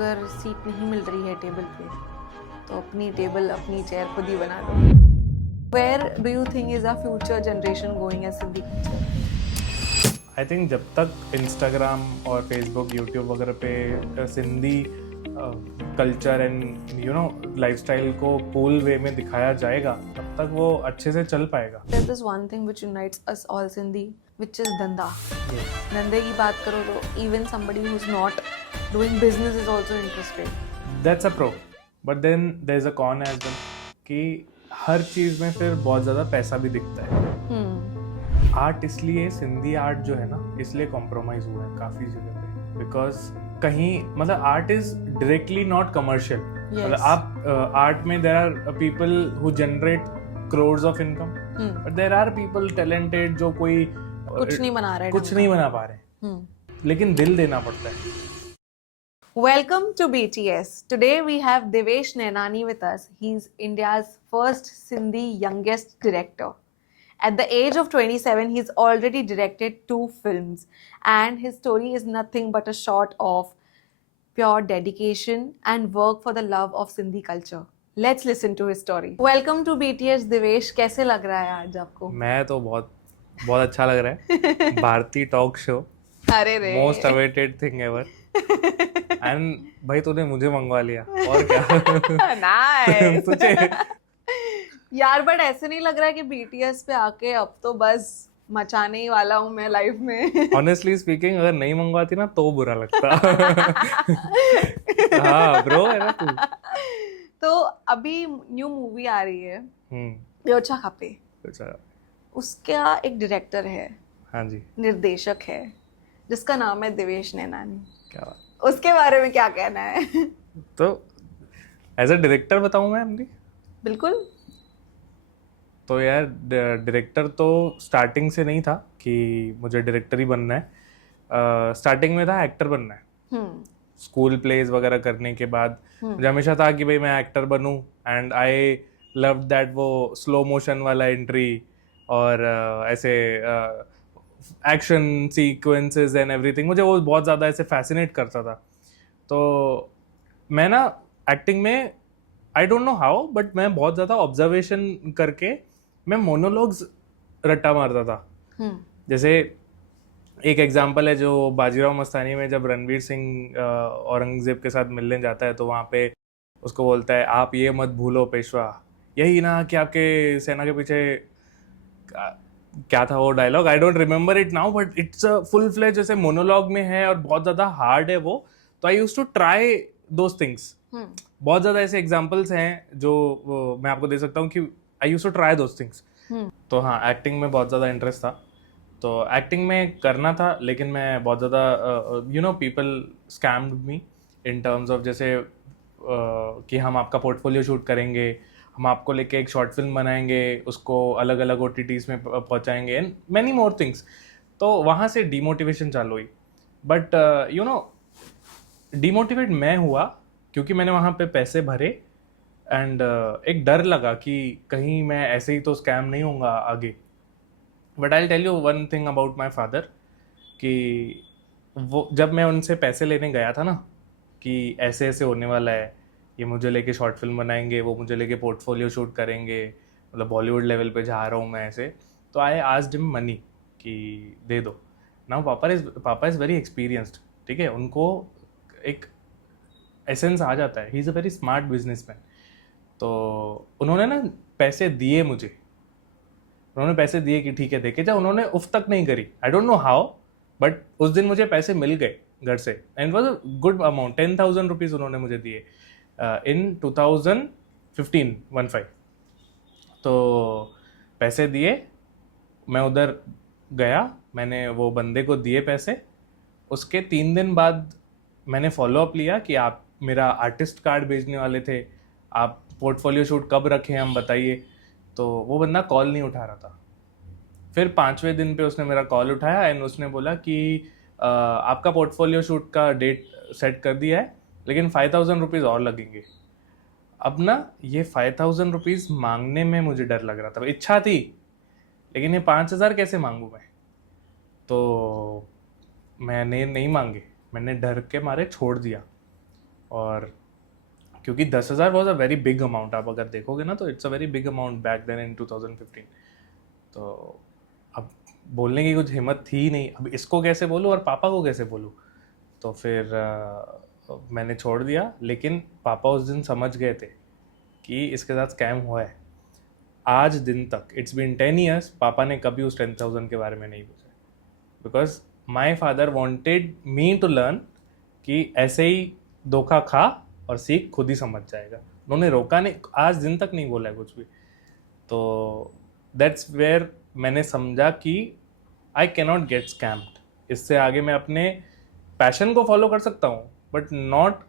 अगर सीट नहीं मिल रही है टेबल पे तो अपनी टेबल अपनी चेयर खुद ही बना लो. Where do you think is our future generation going as Sindhi culture? I think जब तक इंस्टाग्राम और फेसबुक यूट्यूब वगैरह पे सिंधी कल्चर एंड लाइफस्टाइल को कूल वे में दिखाया जाएगा तब तक वो अच्छे से चल पाएगा. There's this one thing which unites us all Sindhi, which is धंधा. धंधे की बात करो तो even somebody who's not doing business is also interested. That's a pro but then there is a con as well कि हर चीज़ में फिर बहुत ज़्यादा पैसा भी दिखता है. आर्ट इसलिए सिंधी आर्ट जो है ना इसलिए कॉम्प्रोमाइज हुआ है काफ़ी जगह पे बिकॉज कहीं मतलब art is directly not commercial. मतलब आप आर्ट में there are people who generate crores of income but there are people talented जो कोई कुछ नहीं बना रहे, कुछ नहीं बना पा रहे लेकिन दिल देना पड़ता है. Welcome to BTS. Today we have Devesh Nainani with us. He's India's first Sindhi youngest director. At the age of 27, he's already directed 2 films, and his story is nothing but a shot of pure dedication and work for the love of Sindhi culture. Let's listen to his story. Welcome to BTS, Devesh. कैसे लग रहा है आज आपको? मैं तो बहुत बहुत अच्छा लग रहा है. भारती टॉक शो अरे रे most awaited thing ever and भाई तूने मुझे मंगवा लिया और क्या. नाइस. तुझे यार बट ऐसे नहीं लग रहा है कि BTS पे आके अब तो बस मचाने ही वाला हूँ मैं लाइफ में. ऑनेस्टली स्पीकिंग अगर नहीं मंगवाती ना तो बुरा लगता. हाँ ब्रो है ना तू. तो अभी न्यू मूवी आ रही है योचा खापे. अच्छा. उसका एक डायरेक्टर है, हाँ जी. निर्देशक है जिसका नाम है देवेश नैनानी. क्या बात. उसके बारे में क्या कहना है? तो एज अ डायरेक्टर बताऊँ मैं अपनी. बिल्कुल. तो यार डायरेक्टर तो स्टार्टिंग से नहीं था कि मुझे डायरेक्टर ही बनना है. स्टार्टिंग में था एक्टर बनना है. स्कूल प्लेज वगैरह करने के बाद मुझे हमेशा था कि भाई मैं एक्टर बनूं एंड आई लव दैट वो स्लो मोशन वाला एंट्री और ऐसे एक्शन सीक्वेंसेस एंड एवरीथिंग मुझे वो बहुत ज़्यादा ऐसे फैसिनेट करता था. तो मैं ना एक्टिंग में आई डोंट नो हाउ बट मैं बहुत ज़्यादा ऑब्जर्वेशन करके मैं मोनोलॉग्स रट्टा मारता था. जैसे एक एग्जांपल है जो बाजीराव मस्तानी में जब रणवीर सिंह औरंगजेब के साथ मिलने जाता है तो वहाँ पे उसको बोलता है आप ये मत भूलो पेशवा, यही ना कि आपके सेना के पीछे क्या था वो dialogue. I don't remember it now but it's a full fledge जैसे मोनोलॉग में है और बहुत ज़्यादा हार्ड है वो. तो I use to try those things. बहुत ज़्यादा ऐसे एग्जाम्पल्स हैं जो मैं आपको दे सकता हूँ कि I use to try those things. तो हाँ एक्टिंग में बहुत ज़्यादा इंटरेस्ट था. तो एक्टिंग में करना था लेकिन मैं बहुत ज़्यादा people scammed me in terms of जैसे कि हम आपका पोर्टफोलियो शूट करेंगे, हम आपको लेके एक शॉर्ट फिल्म बनाएंगे, उसको अलग अलग OTTs में पहुंचाएंगे एंड मैनी मोर थिंग्स. तो वहाँ से डीमोटिवेशन चालू हुई. बट डीमोटिवेट मैं हुआ क्योंकि मैंने वहाँ पे पैसे भरे एंड एक डर लगा कि कहीं मैं ऐसे ही तो स्कैम नहीं होऊंगा आगे. But I tell you one thing about my father कि वो जब मैं उनसे पैसे लेने गया था ना कि ऐसे ऐसे होने वाला है, ये मुझे लेके शॉर्ट फिल्म बनाएंगे, वो मुझे लेके पोर्टफोलियो शूट करेंगे, मतलब बॉलीवुड लेवल पे जा रहा हूँ मैं ऐसे. तो आई आस्क्ड हिम मनी कि दे दो. नाउ पापा इज़ वेरी एक्सपीरियंस्ड. ठीक है, उनको एक एसेंस आ जाता है. He is a very smart businessman. तो उन्होंने ना पैसे दिए मुझे. उन्होंने पैसे दिए कि ठीक है देखे जा. उन्होंने उफ तक नहीं करी. आई डोंट नो हाउ बट उस दिन मुझे पैसे मिल गए घर से and was a good amount. 10,000 rupees उन्होंने मुझे दिए इन 2015. तो पैसे दिए, मैं उधर गया, मैंने वो बंदे को दिए पैसे. उसके 3 दिन बाद मैंने फॉलोअप लिया कि आप मेरा आर्टिस्ट कार्ड भेजने वाले थे, आप पोर्टफोलियो शूट कब रखें हम बताइए. तो वो बंदा कॉल नहीं उठा रहा था. फिर 5वें दिन पे उसने मेरा कॉल उठाया एंड उसने बोला कि आपका पोर्टफोलियो शूट का डेट सेट कर दिया है लेकिन 5,000 रुपीज़ और लगेंगे. अब ना ये 5,000 रुपीज़ मांगने में मुझे डर लग रहा था. इच्छा थी लेकिन ये 5,000 कैसे मांगूँ मैं. तो मैंने नहीं मांगे, मैंने डर के मारे छोड़ दिया. और क्योंकि 10,000 was a very big amount, आप अगर देखोगे ना तो it's a very big amount back then in 2015। तो अब बोलने की कुछ हिम्मत थी नहीं, अब इसको कैसे बोलूँ और पापा को कैसे बोलूँ। तो फिर मैंने छोड़ दिया, लेकिन पापा उस दिन समझ गए थे कि इसके साथ स्कैम हुआ है। आज दिन तक, इट्स बीन 10 ईयर्स, पापा ने कभी उस 10,000 के बारे में नहीं पूछा, because my father wanted me to learn कि ऐसे ही धोखा खा और सीख, खुद ही समझ जाएगा। उन्होंने रोका नहीं, आज दिन तक नहीं बोला है कुछ भी। तो दैट्स वेयर मैंने समझा कि आई कैनॉट गेट स्कैम्ड। इससे आगे मैं अपने पैशन को फॉलो कर सकता हूँ, बट नॉट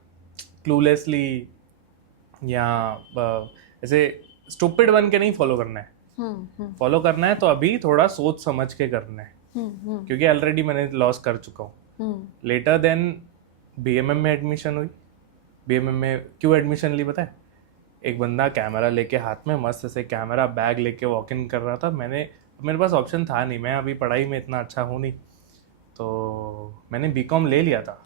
क्लूलेसली या ऐसे स्टूपिड बन के नहीं फॉलो करना है। फॉलो करना है तो अभी थोड़ा सोच समझ के करना है, क्योंकि ऑलरेडी मैंने लॉस कर चुका हूँ। लेटर देन बीएमएम में एडमिशन हुई। बीएमएम में क्यों एडमिशन ली पता है? एक बंदा कैमरा लेके हाथ में मस्त से कैमरा बैग लेके वॉक इन कर रहा था। मेरे पास ऑप्शन था नहीं, मैं अभी पढ़ाई में इतना अच्छा हूँ नहीं, तो मैंने बीकॉम ले लिया था।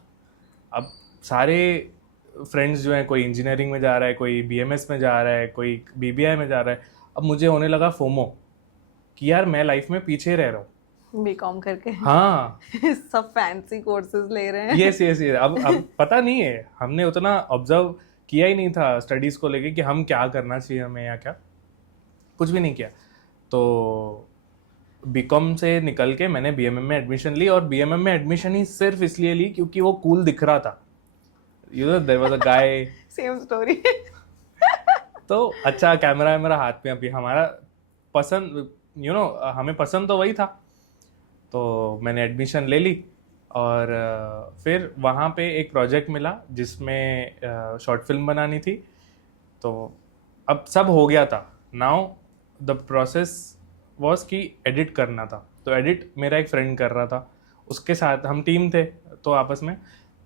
अब सारे फ्रेंड्स जो हैं, कोई इंजीनियरिंग में जा रहा है, कोई बीएमएस में जा रहा है, कोई बीबीआई में जा रहा है। अब मुझे होने लगा फोमो कि यार मैं लाइफ में पीछे रह रहा हूँ बीकॉम करके। हाँ सब फैंसी कोर्सेज ले रहे हैं। Yes yes yes. अब पता नहीं है, हमने उतना ऑब्जर्व किया ही नहीं था स्टडीज को लेके कि हम क्या करना चाहिए हमें या क्या, कुछ भी नहीं किया। तो बीकॉम से निकल के मैंने बीएमएम में एडमिशन ली, और बीएमएम में एडमिशन ही सिर्फ इसलिए ली क्योंकि वो कूल दिख रहा था। You know there was a guy, same story. तो अच्छा कैमरा है मेरा हाथ में, अभी हमारा पसंद हमें पसंद तो वही था। तो मैंने एडमिशन ले ली, और फिर वहाँ पे एक प्रोजेक्ट मिला जिसमें शॉर्ट फिल्म बनानी थी। तो अब सब हो गया था। नाउ द प्रोसेस वॉज कि एडिट करना था। तो एडिट मेरा एक फ्रेंड कर रहा था, उसके साथ हम टीम थे तो आपस में।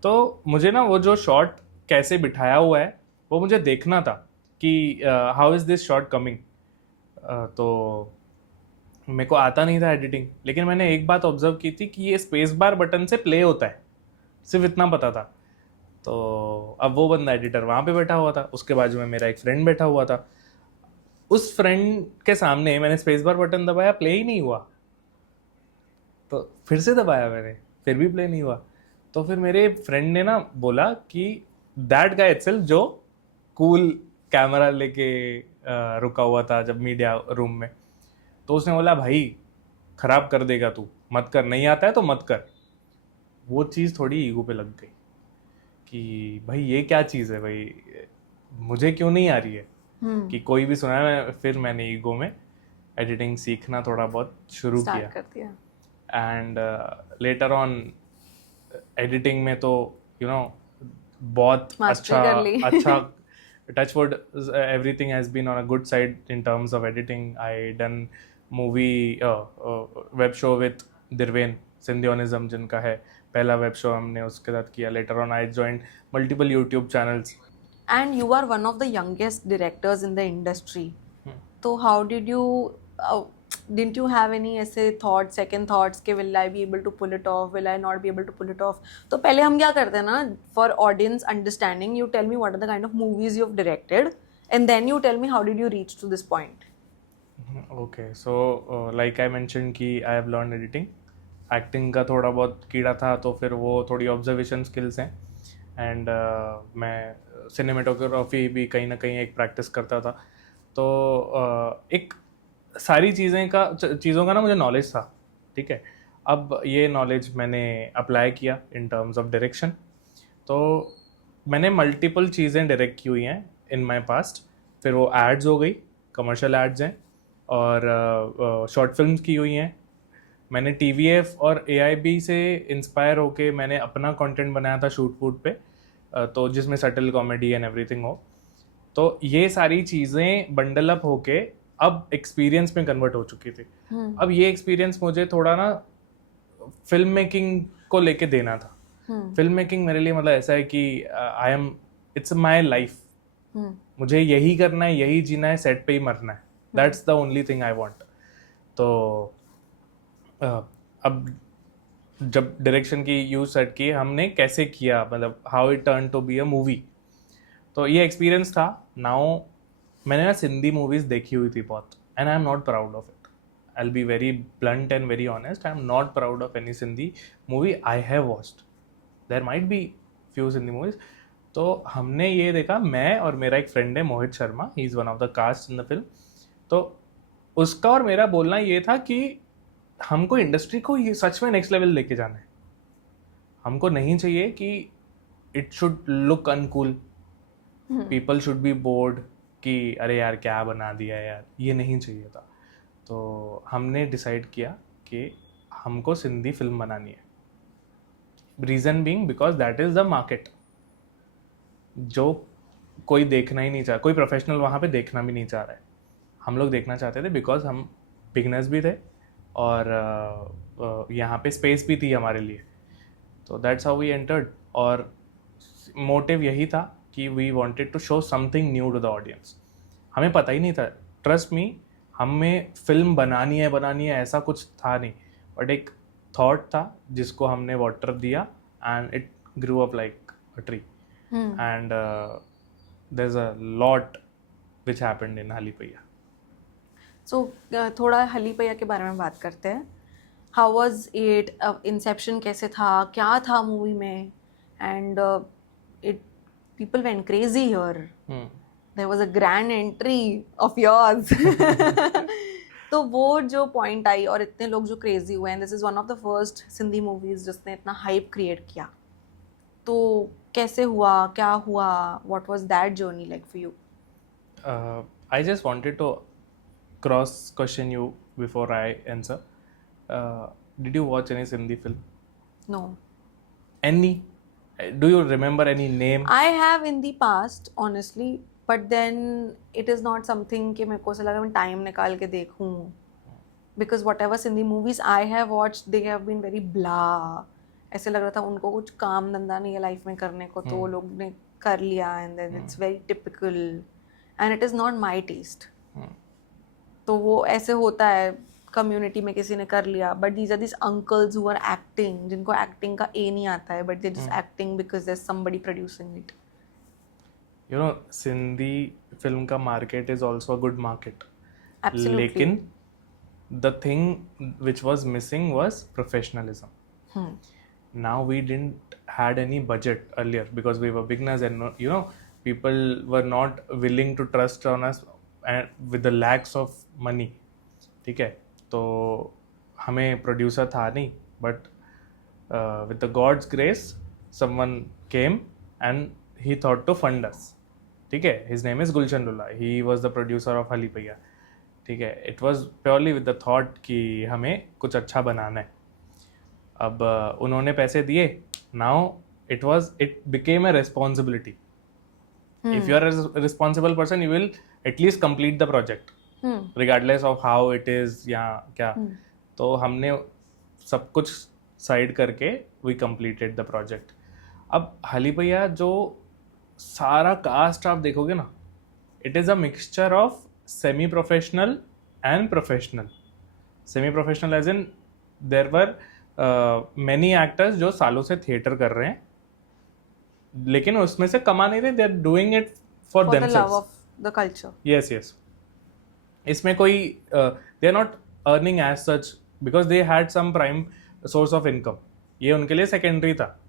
तो मुझे ना वो जो शॉट कैसे बिठाया हुआ है वो मुझे देखना था कि how is this shot coming. तो मेरे को आता नहीं था एडिटिंग, लेकिन मैंने एक बात ऑब्जर्व की थी कि ये स्पेस बार बटन से प्ले होता है, सिर्फ इतना पता था। तो अब वो बंदा एडिटर वहाँ पे बैठा हुआ था, उसके बाजू में मेरा एक फ्रेंड बैठा हुआ था। उस फ्रेंड के सामने मैंने स्पेस बार बटन दबाया, प्ले ही नहीं हुआ। तो फिर से दबाया मैंने, फिर भी प्ले नहीं हुआ। तो फिर मेरे फ्रेंड ने ना बोला कि दैट गाय इटसेल्फ जो कूल कैमरा लेके रुका हुआ था जब मीडिया रूम में, तो उसने बोला भाई खराब कर देगा तू, मत कर, नहीं आता है तो मत कर। वो चीज़ थोड़ी ईगो पे लग गई कि भाई ये क्या चीज़ है भाई, मुझे क्यों नहीं आ रही है कि कोई भी सुना है। फिर मैंने ईगो में एडिटिंग सीखना थोड़ा बहुत शुरू किया, एंड लेटर ऑन एडिटिंग में तो बहुत अच्छा touch wood, everything has been on a good side in terms of editing. I done movie web show with Dirven Synthionism, जिनका है पहला वेब शो हमने उसके साथ किया। later on I joined multiple YouTube channels. And you are one of the youngest directors in the industry. So how did you didn't you have any ऐसे thoughts, second thoughts कि will I be able to pull it off, will I not be able to pull it off? तो पहले हम क्या करते हैं ना, for audience understanding, you tell me what are the kind of movies you've directed, and then you tell me how did you reach to this point. Okay, so like I mentioned कि I have learned editing. Acting का थोड़ा बहुत कीड़ा था, तो फिर वो थोड़ी ऑब्जर्वेशन स्किल्स हैं, एंड मैं सिनेमेटोग्राफी भी कहीं ना कहीं एक प्रैक्टिस करता था। तो एक सारी चीज़ों का ना मुझे नॉलेज था, ठीक है। अब ये नॉलेज मैंने अप्लाई किया इन टर्म्स ऑफ डायरेक्शन। तो मैंने मल्टीपल चीज़ें डायरेक्ट की हुई हैं इन माय पास्ट। फिर वो एड्स हो गई, कमर्शियल एड्स हैं, और शॉर्ट फिल्म्स की हुई हैं। मैंने TVF और AIB से इंस्पायर होके मैंने अपना कंटेंट बनाया था शूट वूट पे, तो जिसमें सटल कॉमेडी एंड एवरीथिंग हो। तो ये सारी चीज़ें बंडल अप होके अब एक्सपीरियंस में कन्वर्ट हो चुकी थी। अब ये एक्सपीरियंस मुझे थोड़ा ना फिल्म मेकिंग को लेके देना था। फिल्म मेकिंग मेरे लिए मतलब ऐसा है कि इट्स माई लाइफ, मुझे यही करना है, यही जीना है, सेट पे ही मरना है। That's the only thing I want. तो अब जब डायरेक्शन की यूज सेट की हमने कैसे किया, मतलब how it turn to be a movie, तो ये एक्सपीरियंस था. नाउ मैंने ना सिंधी मूवीज देखी हुई थी बहुत, and I am not proud of it. I will be very blunt and very honest, I am not proud of any Sindhi movie I have watched. There might be few Sindhi movies. तो हमने ये देखा, मैं और मेरा एक फ्रेंड है Mohit Sharma, he is one of the cast in the film. तो उसका और मेरा बोलना ये था कि हमको इंडस्ट्री को ये सच में नेक्स्ट लेवल लेके जाना है. हमको नहीं चाहिए कि it should look uncool, people should be board कि अरे यार क्या बना दिया यार, ये नहीं चाहिए था. तो हमने डिसाइड किया कि हमको सिंधी फिल्म बनानी है. Reason being because that is the market जो कोई देखना ही नहीं चाह, कोई प्रोफेशनल वहाँ पे देखना भी नहीं चाह रहा है. हम लोग देखना चाहते थे बिकॉज हम बिगनर्स भी थे और यहाँ पे स्पेस भी थी हमारे लिए. तो दैट्स हाउ वी एंटर्ड. और मोटिव यही था कि we wanted to show something new to the audience. हमें पता ही नहीं था, ट्रस्ट मी, हमें फिल्म बनानी है ऐसा कुछ था नहीं. बट एक थॉट था जिसको हमने वाटर दिया and it grew up like a tree. And there is a lot which happened in Hali Paiya. सो थोड़ा हली पैया के बारे में बात करते हैं. हाउ वाज इट, इंसेप्शन कैसे था, क्या था मूवी में, and it people went crazy here. There was a grand entry of yours. तो वो जो पॉइंट आई और इतने लोग जो क्रेजी हुए, and this is one of the first Sindhi movies जिसने इतना हाइप क्रिएट किया. तो कैसे हुआ, क्या हुआ, what was that journey like for you? I just wanted to cross question you before I answer. Did you watch any Sindhi film? No. Any? Do you remember any name? I have in the past, honestly, but then it is not something कि मेरे को ऐसा लगा मैं time निकाल के देखूं. Because whatever Sindhi movies I have watched, they have been very blah. ऐसे लग रहा था उनको कुछ काम धंधा नहीं है लाइफ में करने को, तो वो लोग ने कर लिया, and then it's very typical, and it is not my taste. तो वो ऐसे होता है कम्युनिटी में, किसी ने कर लिया. But these are this uncles who are acting, जिनको एक्टिंग का ए नहीं आता है, but they just acting because there somebody producing it. You know, Sindhi film का market is also a good market. Absolutely. लेकिन the thing which was missing was professionalism. Now we didn't had any budget earlier because we were beginners, and you know, people were not willing to trust on us and with the lakhs of money. ठीक है, तो हमें producer था नहीं, but with the God's grace someone came and he thought to fund us. ठीक है, his name is Gulshan Lulla. He was the producer of हली पैया. ठीक है, it was purely with the thought कि हमें कुछ अच्छा बनाना है. अब उन्होंने पैसे दिए. Now it became a responsibility. If you are a responsible person, you will at least complete the project, regardless of how it is या क्या. तो हमने सब कुछ साइड करके we completed the project. अब हली पैया जो सारा कास्ट आप देखोगे ना, it is a mixture of semi professional and professional. Semi professional as in there were many actors जो सालों से थिएटर कर रहे हैं, लेकिन उसमें से कमा नहीं रहे, they are doing it for for the love themselves. Of the culture. Yes. इसमें कोई they are not earning as such because they had some prime source of income. ये उनके लिए सेकेंडरी था.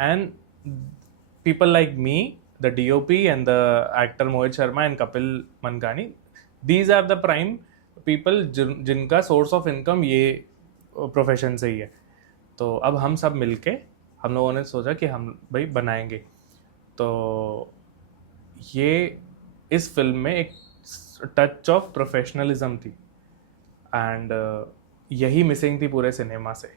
And people like me, the DOP and the actor Mohit Sharma and Kapil Mankani, these are the prime people जिनका source of income ये profession से ही है. तो अब हम सब मिलके हम लोगों ने सोचा कि हम भाई बनाएंगे. तो ये इस फिल्म में एक टच ऑफ प्रोफेशनलिज्म थी, एंड यही मिसिंग थी पूरे सिनेमा से.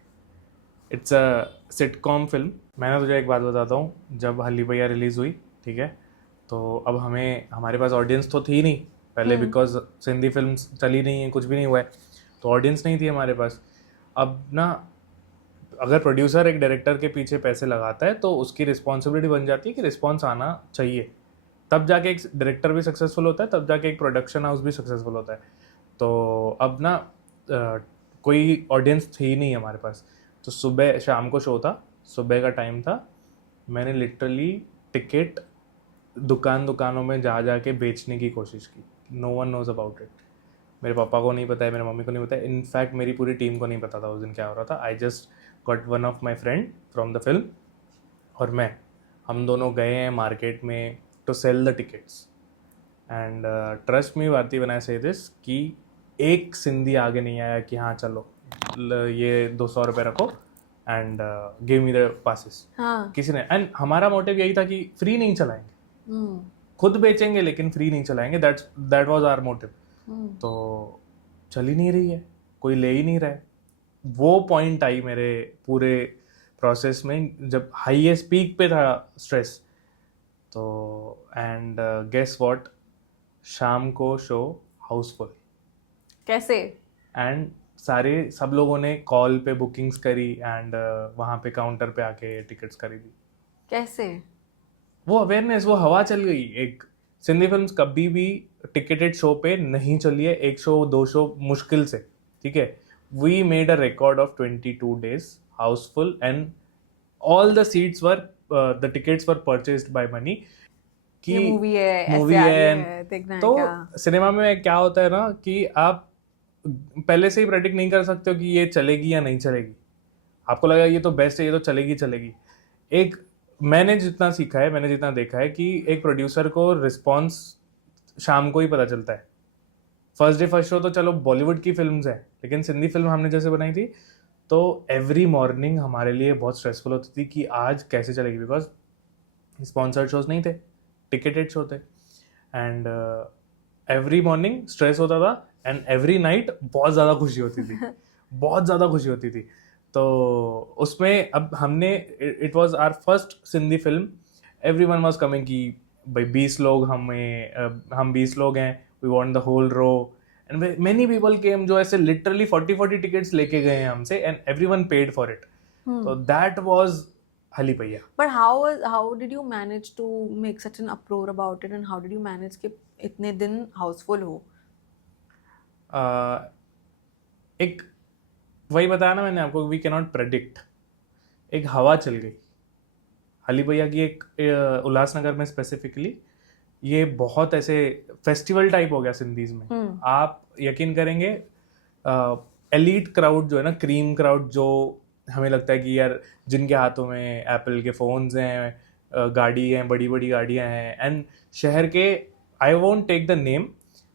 It's a sitcom film. मैंने तुझे एक बात बताता हूँ, जब हली पैया रिलीज़ हुई, ठीक है, तो अब हमारे पास ऑडियंस तो थी नहीं पहले, बिकॉज सिंधी फिल्म चली नहीं है, कुछ भी नहीं हुआ है, तो ऑडियंस नहीं थी हमारे पास. अब ना अगर प्रोड्यूसर एक डायरेक्टर के पीछे पैसे लगाता है तो उसकी रिस्पॉन्सिबिलिटी बन जाती है कि रिस्पॉन्स आना चाहिए, तब जाके एक डायरेक्टर भी सक्सेसफुल होता है, तब जाके एक प्रोडक्शन हाउस भी सक्सेसफुल होता है. तो अब ना कोई ऑडियंस थी नहीं हमारे पास. तो शाम को शो था, सुबह का टाइम था, मैंने लिटरली टिकट दुकानों में जा के बेचने की कोशिश की. No one knows about it. मेरे पापा को नहीं पता है, मेरे मम्मी को नहीं पता है, इनफैक्ट मेरी पूरी टीम को नहीं पता था उस दिन क्या हो रहा था. I just got one of my friend from the film और हम दोनों गए हैं मार्केट में to sell the tickets. And trust me Bharti when I say this कि एक सिंधी आगे नहीं आया कि हाँ चलो ये 200 रुपये रखो and give me the passes. हाँ. किसी ने. एंड हमारा मोटिव यही था कि फ्री नहीं चलाएंगे, खुद बेचेंगे लेकिन फ्री नहीं चलाएंगे. That was our motive. तो चल ही नहीं रही है, कोई ले ही नहीं रहा है. वो पॉइंट आई मेरे पूरे प्रोसेस में जब हाईएस्ट पीक पे था स्ट्रेस. तो एंड गेस व्हाट, शाम को शो हाउसफुल. कैसे? एंड सब लोगों ने कॉल पे बुकिंग्स करी एंड वहाँ पे काउंटर पे आके टिकट्स खरीदी. कैसे? वो अवेयरनेस, वो हवा चल गई. एक सिंधी फिल्म्स कभी भी टिकेटेड शो पे नहीं चली है, एक शो 2 शो मुश्किल से. ठीक है, we made a record of 22 days house full and all the seats were the tickets were purchased by money. कि मूवी है, मूवी ऐसे आ रही है. है, देखना है तो क्या? सिनेमा में क्या होता है ना कि आप पहले से ही प्रेडिक्ट नहीं कर सकते हो कि ये चलेगी या नहीं चलेगी. आपको लगा ये तो बेस्ट है, ये तो चलेगी. एक मैंने जितना सीखा है, मैंने जितना देखा है कि एक प्रोड्यूसर को रिस्पॉन्स शाम को ही पता चलता है. फर्स्ट डे फर्स्ट शो तो चलो बॉलीवुड की फिल्म्स हैं, लेकिन सिंधी फिल्म हमने जैसे बनाई थी तो एवरी मॉर्निंग हमारे लिए बहुत स्ट्रेसफुल होती थी कि आज कैसे चलेगी. बिकॉज स्पॉन्सर्ड शोज नहीं थे, टिकेटेड शो थे. एंड एवरी मॉर्निंग स्ट्रेस होता था एंड एवरी नाइट बहुत ज़्यादा खुशी होती थी. बहुत ज़्यादा खुशी होती थी. तो उसमें अब हमने, it was our first Sindhi film. Every one was coming कि भाई 20 लोग हम 20 लोग हैं, we want the whole row. And many people came जो ऐसे लिटरली 40 टिकट्स लेके गए हैं हमसे and every one paid for it. तो दैट वॉज हली भैया. But how did you manage to make such an uproar about it, and how did you manage कि इतने दिन हाउसफुल हो? एक वही बताया ना मैंने आपको, वी कैन नॉट प्रेडिक्ट. एक हवा चल गई हली भैया की. एक उल्लासनगर में स्पेसिफिकली ये बहुत ऐसे फेस्टिवल टाइप हो गया सिंधीज में. आप यकीन करेंगे, एलीट क्राउड जो है ना, क्रीम क्राउड, जो हमें लगता है कि यार जिनके हाथों में एप्पल के फोन्स हैं, गाड़ी हैं, बड़ी बड़ी गाड़ियां हैं, एंड शहर के, I won't take the name,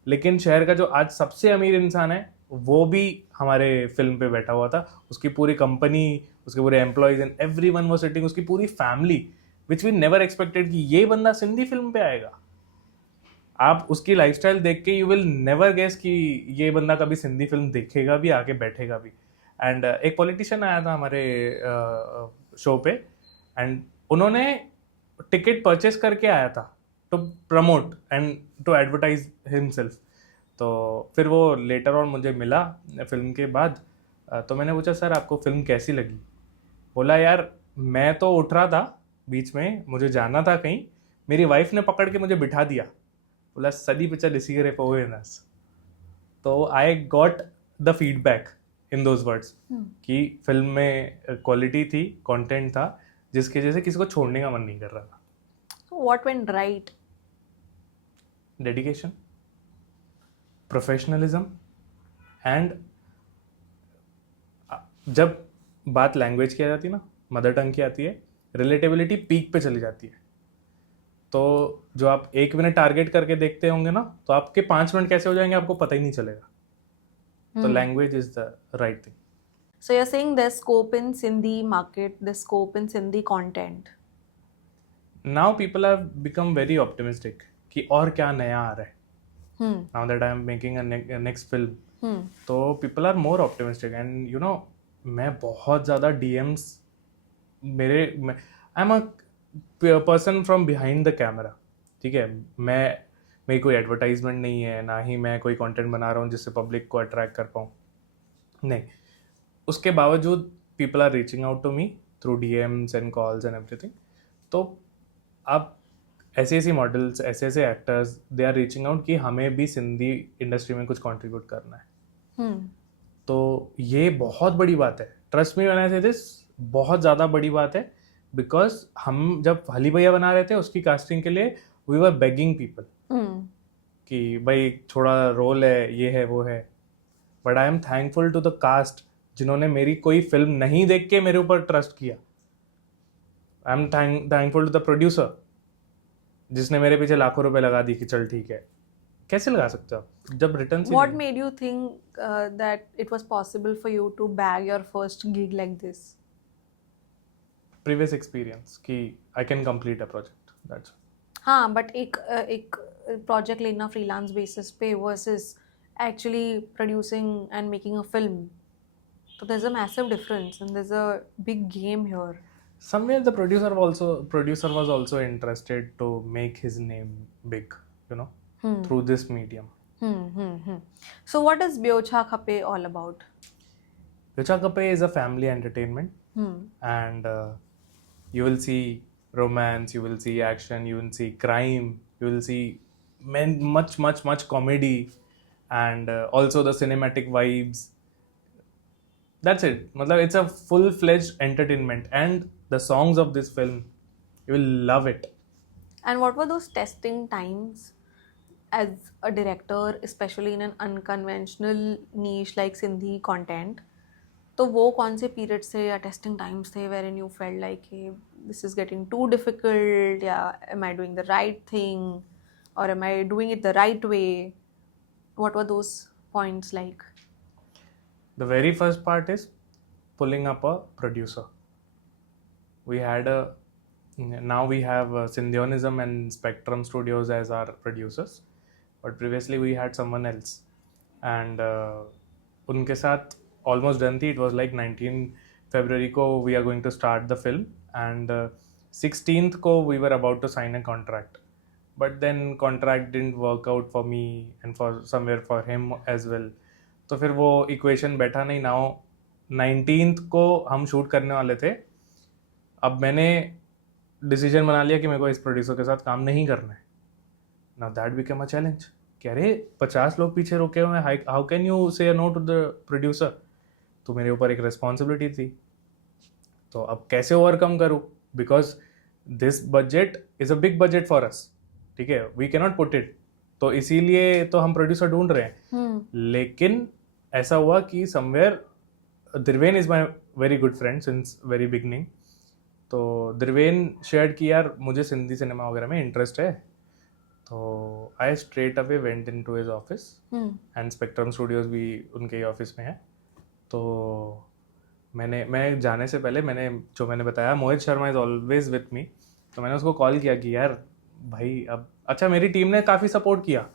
लेकिन शहर का जो आज सबसे अमीर इंसान है वो भी हमारे फिल्म पे बैठा हुआ था. उसकी पूरी कंपनी, उसके पूरे employees and every one was sitting, उसकी पूरी family, which we never expected कि ये बंदा सिंधी फिल्म पे आएगा. आप उसकी लाइफस्टाइल देख के यू विल नेवर गेस कि ये बंदा कभी सिंधी फिल्म देखेगा भी, आके बैठेगा भी. एंड एक पॉलिटिशियन आया था हमारे शो पे एंड उन्होंने टिकट परचेस करके आया था to promote and to advertise himself. तो फिर वो लेटर ऑन मुझे मिला फिल्म के बाद. तो मैंने पूछा, सर आपको फिल्म कैसी लगी? बोला, यार मैं तो उठ रहा था बीच में, मुझे जाना था कहीं, मेरी वाइफ ने पकड़ के मुझे बिठा दिया. बोला सदी पिक्चर ॾिसी करे पोइ वेंदासीं. तो I got the feedback in those words कि फिल्म में क्वालिटी थी, कंटेंट था, जिसकी वजह से किसी को छोड़ने का मन नहीं कर रहा था. So what went right? Dedication, professionalism and जब बात लैंग्वेज की आ जाती है ना, मदर टंग की आती है, रिलेटेबिलिटी पीक पे चली जाती है. तो जो आप 1 मिनट टारगेट करके देखते होंगे ना, तो आपके 5 मिनट कैसे हो जाएंगे आपको पता ही नहीं चलेगा. तो language is the right thing. So you're saying there's scope in Sindhi market, there's scope in Sindhi content. Now people have become very optimistic कि और क्या नया आ रहा है. Now that I am making a next film, तो people are more optimistic and you know, मैं बहुत ज़्यादा DMs I'm a person from behind the camera. ठीक है, मेरी कोई एडवर्टाइजमेंट नहीं है, ना ही मैं कोई कंटेंट बना रहा हूँ जिससे पब्लिक को अट्रैक्ट कर पाऊँ, नहीं. उसके बावजूद people are reaching out to me through DMs and calls and everything. तो अब ऐसे मॉडल्स, ऐसे actors, they are reaching out कि हमें भी सिंधी इंडस्ट्री में कुछ कंट्रीब्यूट करना है. तो ये बहुत बड़ी बात है. Trust me when I say this, बहुत ज़्यादा बड़ी बात है. बिकॉज हम जब हली भैया बना रहे थे उसकी कास्टिंग के लिए we were begging people Hmm. कि भाई थोड़ा रोल है, ये है वो है. But I am thankful to the cast जिन्होंने मेरी कोई फिल्म नहीं देख के मेरे ऊपर ट्रस्ट किया. I am thankful to the producer जिसने मेरे पीछे लाखों रुपए लगा दी कि चल ठीक है. कैसे लगा सकते हो आप जब रिटर्न से What made you think that it was possible for you to bag your first gig like this? Previous experience कि I can complete a project, that's. हाँ, बट एक प्रोजेक्ट लेना फ्रीलांस बेसिस पे versus actually producing and making a film, तो there's a massive difference and there's a big game here. Somewhere the producer was also interested to make his name big, you know, through this medium. So what is Byocha Khape all about? Vicha Kape is a family entertainment, and you will see romance, you will see action, you will see crime, you will see much comedy, and also the cinematic vibes. That's it. Matlab, it's a full-fledged entertainment, and the songs of this film, you will love it. And what were those testing times as a director, especially in an unconventional niche like Sindhi content? तो वो कौन से periods थे या testing times थे wherein you felt like hey, this is getting too difficult, या am I doing the right thing or am I doing it the right way? What were those points like? The very first part is pulling up a producer. We had now we have Synthionism and Spectrum Studios as our producers, but previously we had someone else, and उनके साथ almost done थी. It was like 19 February को we are going to start the film, and 16th को we were about to sign a contract, but then contract didn't work out for me and for somewhere for him as well. तो फिर वो equation बैठा नहीं. Now 19th को हम shoot करने वाले थे. अब मैंने डिसीजन बना लिया कि मेरे को इस प्रोड्यूसर के साथ काम नहीं करना है. Now that become a challenge कि अरे 50 लोग पीछे रुके हुए हैं, हाउ कैन यू से नो टू द प्रोड्यूसर. तो मेरे ऊपर एक रिस्पॉन्सिबिलिटी थी, तो अब कैसे ओवरकम करूँ, because this budget is a big budget for us. ठीक है, वी कैनॉट पुट इट, तो इसीलिए तो हम प्रोड्यूसर ढूंढ रहे हैं. लेकिन ऐसा हुआ कि समवेयर द्रिवेन is my very good friend since very beginning. तो द्रिवेन शेयर कि यार मुझे सिंधी सिनेमा वगैरह में इंटरेस्ट है. तो I straight away went into his office, and Spectrum Studios भी उनके ऑफिस में है. तो मैं जाने से पहले मैंने बताया Mohit Sharma is always with me. तो मैंने उसको कॉल किया कि यार भाई अब अच्छा, मेरी टीम ने काफ़ी सपोर्ट किया.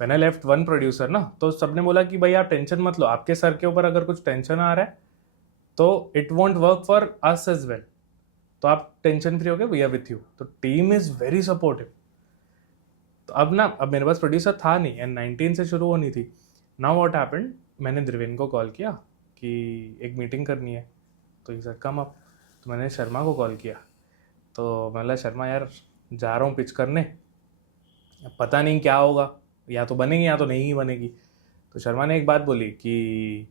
मैंने लेफ्ट वन प्रोड्यूसर ना, तो सबने बोला कि भाई आप टेंशन मत लो, आपके सर के ऊपर अगर कुछ टेंशन आ रहा है तो it won't work for us as well, तो आप टेंशन फ्री हो गए, वी आर विथ यू. तो टीम इज़ वेरी सपोर्टिव. तो अब मेरे पास प्रोड्यूसर था नहीं, एंड 19 से शुरू होनी थी. नाउ व्हाट हैपेंड, मैंने द्रिवेन को कॉल किया कि एक मीटिंग करनी है, तो ये सर कम अप. तो मैंने शर्मा को कॉल किया, तो मैं बोला शर्मा यार जा रहा हूँ पिच करने, पता नहीं क्या होगा, या तो बनेगी या तो नहीं ही बनेगी. तो शर्मा ने एक बात बोली कि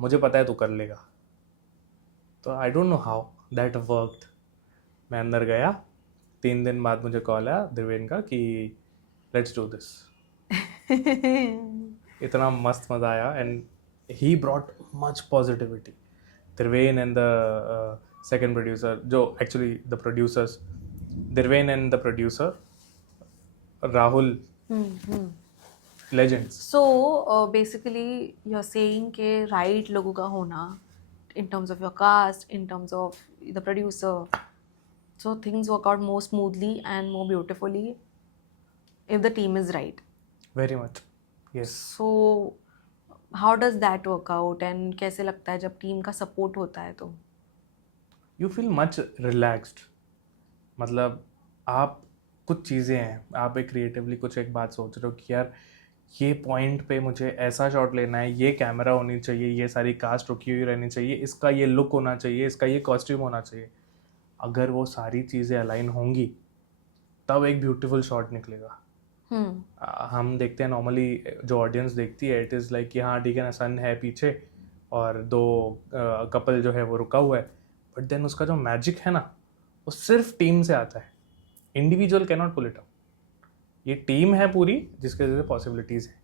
मुझे पता है तू कर लेगा. तो आई don't know how that worked. मैं अंदर गया, 3 दिन बाद मुझे कॉल आया द्रिवेन का कि लेट्स डू दिस. इतना मस्त मज़ा आया, and he brought much positivity. द्रिवेन एंड द सेकेंड प्रोड्यूसर, जो एक्चुअली द प्रोड्यूसर्स, द्रिवेन and the producer Rahul, legends. So basically you're saying के right लोगों का होना in terms of your cast, in terms of the producer, so things work out more smoothly and more beautifully if the team is right. Very much, yes. So how does that work out and कैसे लगता है जब team का support होता है तो? You feel much relaxed. मतलब आप कुछ चीज़ें हैं, आप एक क्रिएटिवली कुछ एक बात सोच रहे हो कि यार ये पॉइंट पे मुझे ऐसा शॉट लेना है, ये कैमरा होनी चाहिए, ये सारी कास्ट रुकी हुई रहनी चाहिए, इसका ये लुक होना चाहिए, इसका ये कॉस्ट्यूम होना चाहिए. अगर वो सारी चीज़ें अलाइन होंगी तब एक ब्यूटीफुल शॉट निकलेगा. हम देखते हैं नॉर्मली, जो ऑडियंस देखती है, इट इज़ लाइक कि हाँ ठीक है ना, सन है पीछे और 2 कपल जो है वो रुका हुआ है. बट देन उसका जो मैजिक है ना, वो सिर्फ टीम से आता है. Individual cannot pull it up. ये टीम है पूरी जिसके वजह से पॉसिबिलिटीज है।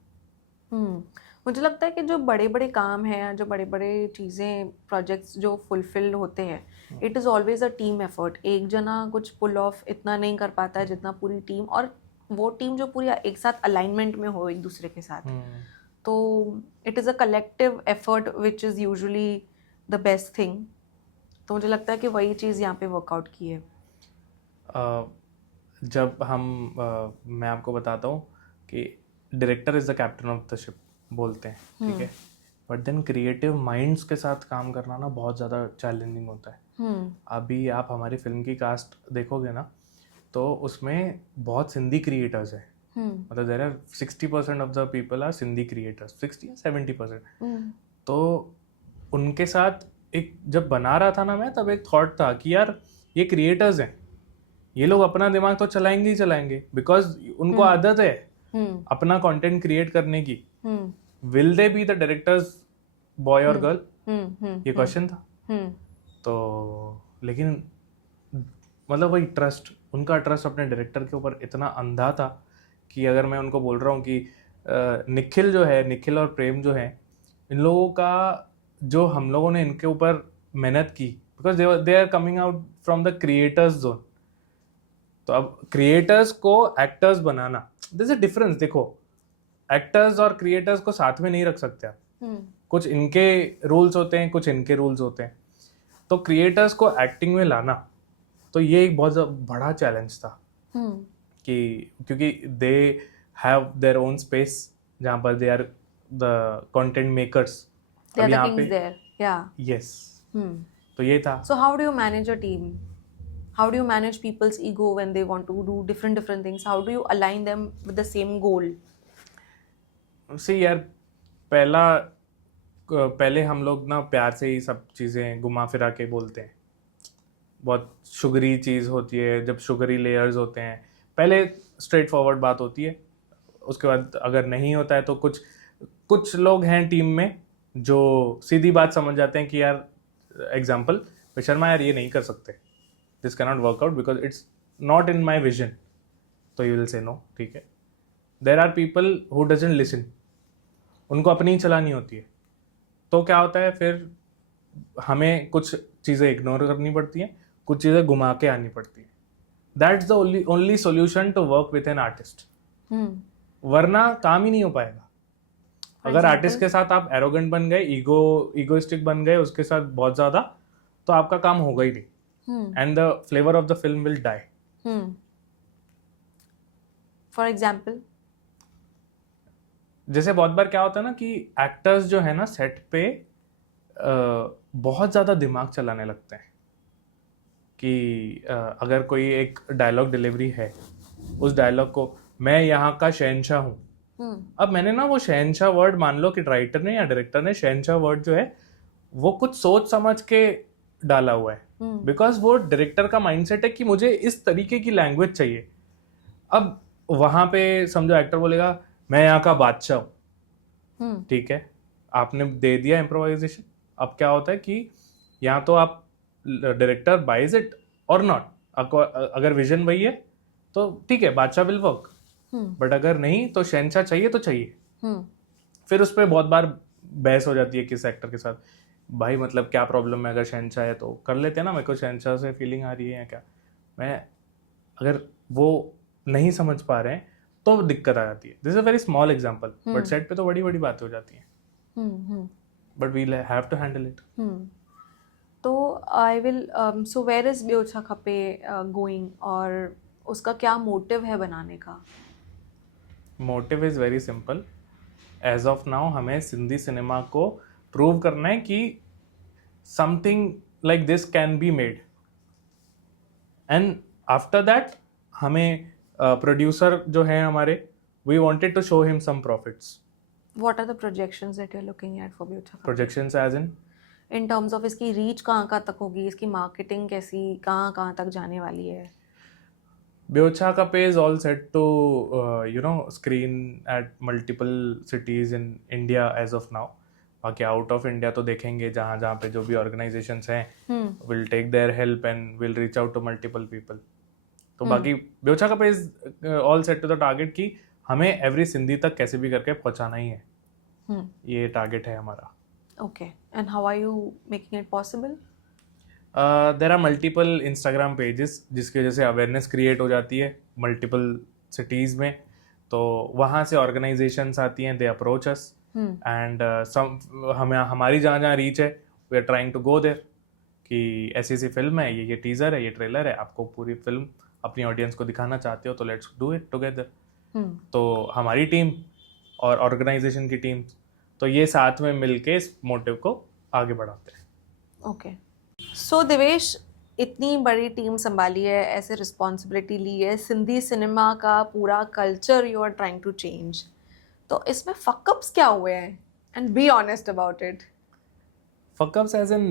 मुझे लगता है कि जो बड़े बड़े काम हैं, जो बड़े बड़े चीज़ें, प्रोजेक्ट्स जो फुलफिल होते हैं, it is always a team effort. एक जना कुछ पुल ऑफ इतना नहीं कर पाता है जितना पूरी टीम, और वो टीम जो पूरी एक साथ अलाइनमेंट में हो एक दूसरे के साथ, तो it is a collective effort which is usually the best thing. तो मुझे लगता है कि वही चीज़ यहाँ पे वर्कआउट की है। जब हम मैं आपको बताता हूँ कि director is the captain of the ship बोलते हैं, ठीक है, बट देन क्रिएटिव माइंड्स के साथ काम करना ना बहुत ज़्यादा चैलेंजिंग होता है। अभी आप हमारी फिल्म की कास्ट देखोगे ना, तो उसमें बहुत सिंधी क्रिएटर्स हैं। मतलब there are 60% of the people are Sindhi creators, 60 या 70%। तो उनके साथ एक जब बना रहा था ना मैं, तब एक थॉट था कि यार ये क्रिएटर्स हैं, ये लोग अपना दिमाग तो चलाएंगे ही चलाएंगे, बिकॉज उनको आदत है अपना कंटेंट क्रिएट करने की। Will they be the directors boy और गर्ल, ये क्वेश्चन था। तो लेकिन मतलब वही ट्रस्ट, उनका ट्रस्ट अपने डायरेक्टर के ऊपर इतना अंधा था कि अगर मैं उनको बोल रहा हूँ कि निखिल जो है, निखिल और प्रेम जो है, इन लोगों का जो हम लोगों ने इनके ऊपर मेहनत की, because they are coming out from the creators zone. तो अब क्रिएटर्स को एक्टर्स बनाना, दिस इज डिफरेंस। देखो, एक्टर्स और क्रिएटर्स को साथ में नहीं रख सकते आप। कुछ इनके रूल्स होते हैं, कुछ इनके रूल्स होते हैं। तो क्रिएटर्स को एक्टिंग में लाना, तो ये एक बहुत बड़ा चैलेंज था कि क्योंकि they have their own space जहाँ पर they are the content makers. अब यहाँ पे यस, तो ये था। So how do you manage a team? How do you manage people's ego when they want to do different things? How do you align them with the same goal? See यार, पहले हम लोग ना प्यार से ही सब चीज़ें घुमा फिरा के बोलते हैं। बहुत शुगरी चीज़ होती है, जब शुगरी लेयर्स होते हैं, पहले स्ट्रेट फॉरवर्ड बात होती है, उसके बाद अगर नहीं होता है तो कुछ लोग हैं टीम में जो सीधी बात समझ जाते हैं कि यार एग्जाम्पल, शर्मा यार ये नहीं कर सकते, this can not work out because it's not in my vision, तो यू विल से नो, ठीक है। There are people who doesn't listen, उनको अपनी ही चलानी होती है। तो क्या होता है फिर, हमें कुछ चीज़ें इग्नोर करनी पड़ती हैं, कुछ चीज़ें घुमा के आनी पड़ती हैं। That's the only solution to work with an artist, वरना काम ही नहीं हो पाएगा। अगर आर्टिस्ट के साथ आप एरोगेंट बन गए, ईगोइस्टिक बन गए उसके साथ बहुत ज़्यादा, तो आपका काम होगा ही नहीं, and the flavour of the film will die. For example, जैसे बहुत बार क्या होता है ना कि एक्टर्स जो है ना सेट पे बहुत ज़्यादा दिमाग चलाने लगते हैं कि अगर कोई एक डायलॉग डिलीवरी है, उस डायलॉग को मैं यहाँ का शहनशाह हूँ। अब मैंने ना वो शहनशाह वर्ड, मान लो कि राइटर ने या डायरेक्टर ने शहनशाह वर्ड जो है वो कुछ सोच समझ के डाला हुआ है, बिकॉज वो डायरेक्टर का माइंडसेट है कि मुझे इस तरीके की लैंग्वेज चाहिए। अब वहां पे समझो एक्टर बोलेगा मैं यहाँ का बादशाह हूँ, ठीक है, आपने दे दिया इम्प्रोवाइजेशन। अब क्या होता है कि यहाँ तो आप डायरेक्टर बाइज इट और नॉट, अगर विजन वही है तो ठीक है, बादशाह विल वर्क, बट अगर नहीं तो शहनशाह चाहिए तो चाहिए। फिर उस पर बहुत बार बहस हो जाती है किस एक्टर के साथ, भाई मतलब क्या प्रॉब्लम है, अगर शहनशाह है तो कर लेते हैं ना, मेरे को शहनशाह से फीलिंग आ रही है या क्या। मैं अगर वो नहीं समझ पा रहे हैं तो दिक्कत आ जाती है। This is a very small example, but set पे तो बड़ी बड़ी बातें हो जाती हैं, but we have to handle it. तो I will so where is बेओछा खपे गोइंग, और उसका क्या मोटिव है बनाने का? Motive is very simple. As of now हमें सिंधी सिनेमा को प्रूव करना है कि something like this can be made, and after that हमें प्रोड्यूसर जो है हमारे, we wanted to show him some profits. What are the projections that you're looking at for बेओछा खपे? Projections as In terms of इसकी reach कहाँ तक होगी, इसकी मार्केटिंग कैसी, कहाँ तक जाने वाली है? बेओछा खपे is all set to screen at multiple cities in India as of now. बाकी आउट ऑफ इंडिया तो देखेंगे, जहाँ पे जो भी ऑर्गेनाइजेशंस हैं will take their help and will reach out to multiple people. तो बाकी बेवछा का पे is all set to the target कि हमें एवरी सिंधी तक कैसे भी करके पहुंचाना ही है. ये टारगेट है हमारा. Okay. And how are you making it possible? There are multiple Instagram pages जिसकी वजह से अवेयरनेस क्रिएट हो जाती है मल्टीपल सिटीज़ में. तो वहाँ से ऑर्गेनाइजेशंस आती हैं, दे अप्रोच अस एंड हमें हमारी जहाँ जहाँ रीच है we are trying to go there कि ऐसी ऐसी फिल्म है, ये टीज़र है, ये ट्रेलर है, आपको पूरी फिल्म अपनी ऑडियंस को दिखाना चाहते हो तो लेट्स डू इट टुगेदर. तो हमारी टीम और ऑर्गेनाइजेशन की टीम, तो ये साथ में मिलके इस मोटिव को आगे बढ़ाते हैं. ओके. सो देवेश, इतनी बड़ी टीम संभाली है, ऐसे रिस्पॉन्सिबिलिटी ली है, सिंधी सिनेमा का पूरा culture you are trying to change, तो इसमें फकअप्स क्या हुए हैं? And be honest about it. Fuckups as in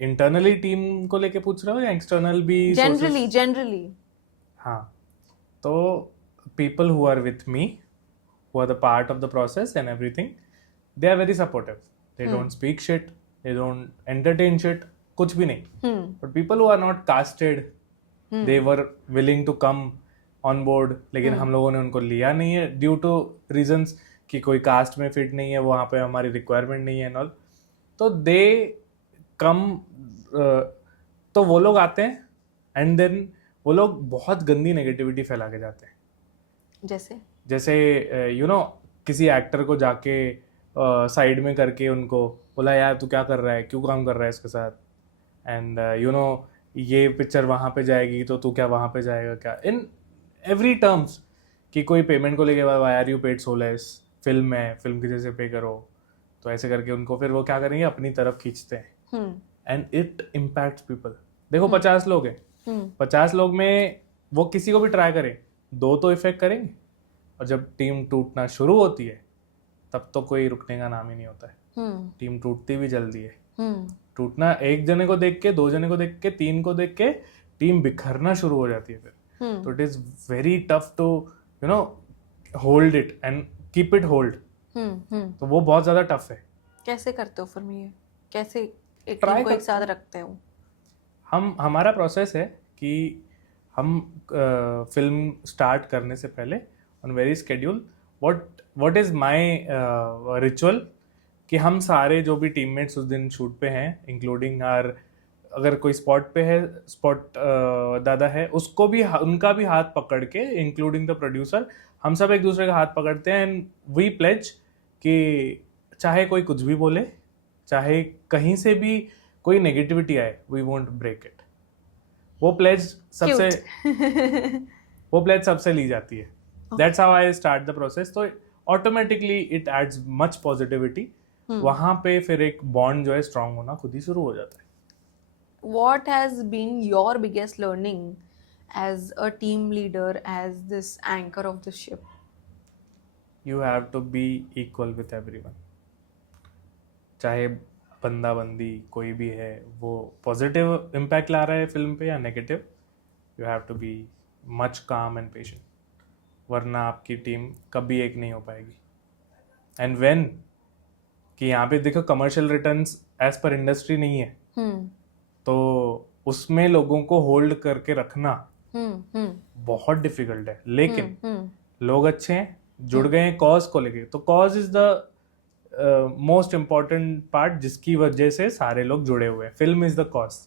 internally team को लेके पूछ रहे हो या एक्सटर्नल भी? जनरली. हाँ, तो people who are with me, who are the part of the process and everything, they are very supportive. They don't speak shit, they don't entertain shit, कुछ भी नहीं. But people who are not casted, they were willing to come on board, लेकिन हम लोगों ने उनको लिया नहीं है due to reasons कि कोई कास्ट में फिट नहीं है, वहाँ पे हमारी रिक्वायरमेंट नहीं है and all. तो they come, तो वो लोग आते हैं and then वो लोग बहुत गंदी नेगेटिविटी फैला के जाते हैं. जैसे यू नो किसी एक्टर को जाके साइड में करके उनको बोला यार तू क्या कर रहा है, क्यों काम कर रहा है इसके साथ, एंड यू नो ये पिक्चर वहाँ पे जाएगी तो तू क्या वहाँ पे जाएगा क्या, इन एवरी टर्म्स कि कोई पेमेंट को लेके why are you paid so less, film है, फिल्म की जैसे पे करो. तो ऐसे करके उनको फिर वो क्या करेंगे, अपनी तरफ खींचते हैं एंड इट इम्पैक्ट्स पीपल. देखो 50 लोग हैं, 50 लोग में वो किसी को भी ट्राई करें, 2 तो इफेक्ट करेंगे. और जब टीम टूटना शुरू होती है तब तो कोई रुकने का नाम ही नहीं होता है. टीम टूटती भी जल्दी है. टूटना एक जने को देख के, 2 जने को देख के, 3 को देख के टीम बिखरना शुरू हो जाती है फिर. तो it is very tough to you know hold it and keep it hold. तो वो बहुत ज्यादा टफ है. कैसे करते हो फिर ये, कैसे एक टीम को एक साथ रखते हो? हमारा प्रोसेस है कि हम फिल्म स्टार्ट करने से पहले on very schedule what is my ritual कि हम सारे जो भी टीममेट्स उस दिन शूट पे हैं इंक्लूडिंग आर, अगर कोई स्पॉट पे है, स्पॉट दादा है, उसको भी उनका भी हाथ पकड़ के इंक्लूडिंग द प्रोड्यूसर, हम सब एक दूसरे का हाथ पकड़ते हैं एंड वी प्लेज कि चाहे कोई कुछ भी बोले, चाहे कहीं से भी कोई नेगेटिविटी आए, वी वोंट ब्रेक इट. वो प्लेज सबसे ली जाती है. That's how I start the process. तो automatically it adds much positivity. वहाँ पे फिर एक बॉन्ड जो है स्ट्रांग होना खुद ही शुरू हो जाता है. What has been your biggest learning as a team leader, as this anchor of the ship? You have to be equal with everyone. चाहे बंदा बंदी कोई भी है, वो पॉजिटिव इम्पैक्ट ला रहा है फिल्म पे या negative, you have to be much calm and patient. वरना आपकी टीम कभी एक नहीं हो पाएगी. एंड व्हेन कि यहाँ पे देखो commercial returns as per industry नहीं है, तो उसमें लोगों को होल्ड करके रखना बहुत डिफिकल्ट है. लेकिन लोग अच्छे हैं, जुड़ गए हैं कॉज को लेके, तो cause is the most important part जिसकी वजह से सारे लोग जुड़े हुए हैं. Film is the cause.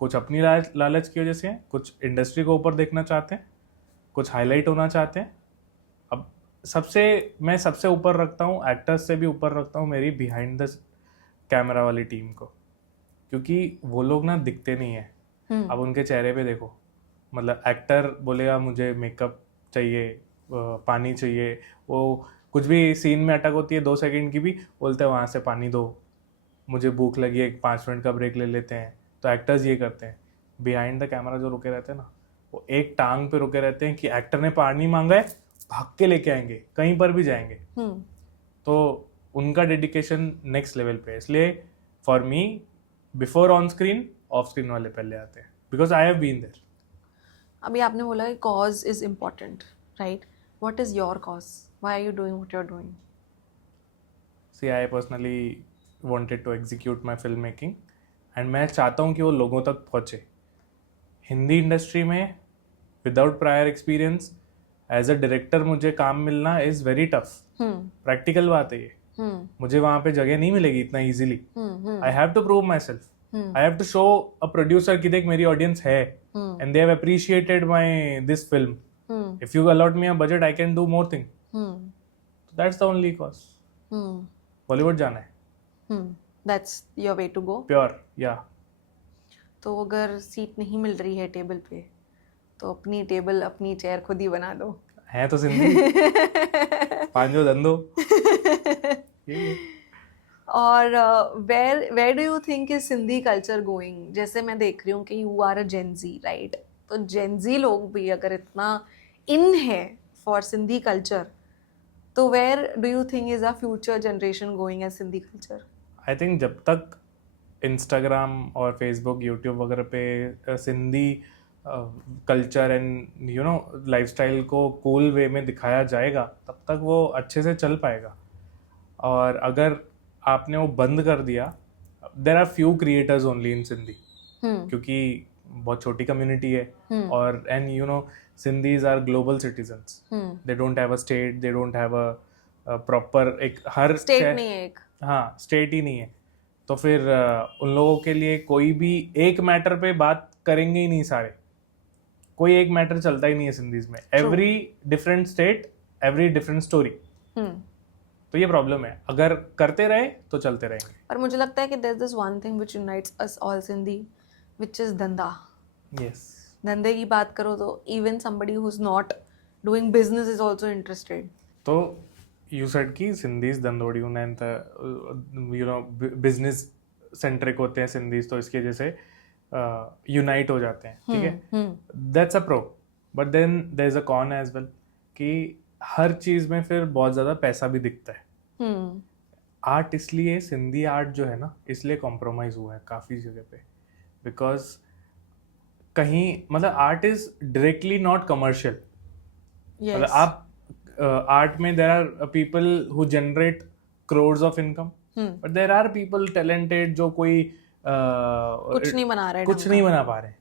कुछ अपनी लालच की वजह से है, कुछ इंडस्ट्री को ऊपर देखना चाहते हैं, कुछ हाईलाइट होना चाहते हैं. अब मैं सबसे ऊपर रखता हूँ, एक्टर्स से भी ऊपर रखता हूँ मेरी बिहाइंड द कैमरा वाली टीम को, क्योंकि वो लोग ना दिखते नहीं है. अब उनके चेहरे पे देखो, मतलब एक्टर बोलेगा मुझे मेकअप चाहिए, पानी चाहिए, वो कुछ भी सीन में अटक होती है 2 सेकंड की भी, बोलते हैं वहाँ से पानी दो, मुझे भूख लगी है, 5 मिनट का ब्रेक ले लेते हैं. तो एक्टर्स ये करते हैं. बिहाइंड द कैमरा जो रुके रहते हैं ना, वो एक टांग पे रुके रहते हैं कि एक्टर ने पानी मांगा है, भाग के लेके आएंगे, कहीं पर भी जाएंगे. तो उनका डेडिकेशन नेक्स्ट लेवल पे है. इसलिए for me before on screen, off screen वाले पहले आते हैं, because I have been there. अभी आपने बोला कि cause is important, right? What is your cause? Why are you doing what you are doing? See I personally wanted to execute my film making and मैं चाहता हूँ कि वो लोगों तक पहुँचे. हिंदी इंडस्ट्री में without prior experience as a director मुझे काम मिलना इज वेरी टफ. प्रैक्टिकल बात है ये. मुझे वहां पे जगह नहीं मिलेगी इतना easily. I have to prove myself. I have to show a producer कि देख मेरी ऑडियंस है and they have appreciated my this film. If you allot me a budget I can do more thing. That's the only cause. Bollywood जाना है. That's your way to go. Pure yeah. तो अगर seat नहीं मिल रही है table पे तो अपनी टेबल अपनी चेयर खुद ही बना दो. है तो सिंधी. पांचो धंधो. और where do you think is Sindhi culture going? जैसे मैं देख रही हूँ कि यू आर अ जेनजी, राइट? तो जेनजी लोग भी अगर इतना इन है फॉर सिंधी कल्चर, तो where do you think is a future generation going as Sindhi culture? I think जब तक इंस्टाग्राम और फेसबुक यूट्यूब वगैरह पे Sindhi culture and you know lifestyle को कूल वे में दिखाया जाएगा तब तक वो अच्छे से चल पाएगा. और अगर आपने वो बंद कर दिया, there are few creators only in Sindhi, क्योंकि बहुत छोटी कम्युनिटी है. और and you know Sindhis are global citizens. They don't have a state, they don't have a proper एक हर स्टेट नहीं है एक. हाँ, स्टेट ही नहीं है. तो फिर उन लोगों के लिए कोई भी एक मैटर पे बात करेंगे ही नहीं सारे. कोई एक मैटर चलता ही नहीं है सिंधीज में. Every different state, every different story. तो ये प्रॉब्लम है. अगर करते रहे तो चलते रहेंगे. और मुझे लगता है कि there's this one thing which unites us all Sindhi, which is धंधा. Yes. धंधे की बात करो तो even somebody who's not doing business is also interested. तो you said कि सिंधीज धंधोड़ी होना यू नो बिजनेस सेंट्रिक होते हैं सिंधीज, तो इसकी वजह से यूनाइट हो जाते हैं. ठीक है, that's a pro. But then there is a con as well कि हर चीज में फिर बहुत ज्यादा पैसा भी दिखता है. आर्ट इसलिए सिंधी आर्ट जो है ना इसलिए कॉम्प्रोमाइज हुआ है काफी जगह पे. बिकॉज कहीं मतलब art is directly not commercial. मतलब आप आर्ट में there are people who generate crores of income, but there are people talented जो कोई कुछ नहीं बना पा रहे,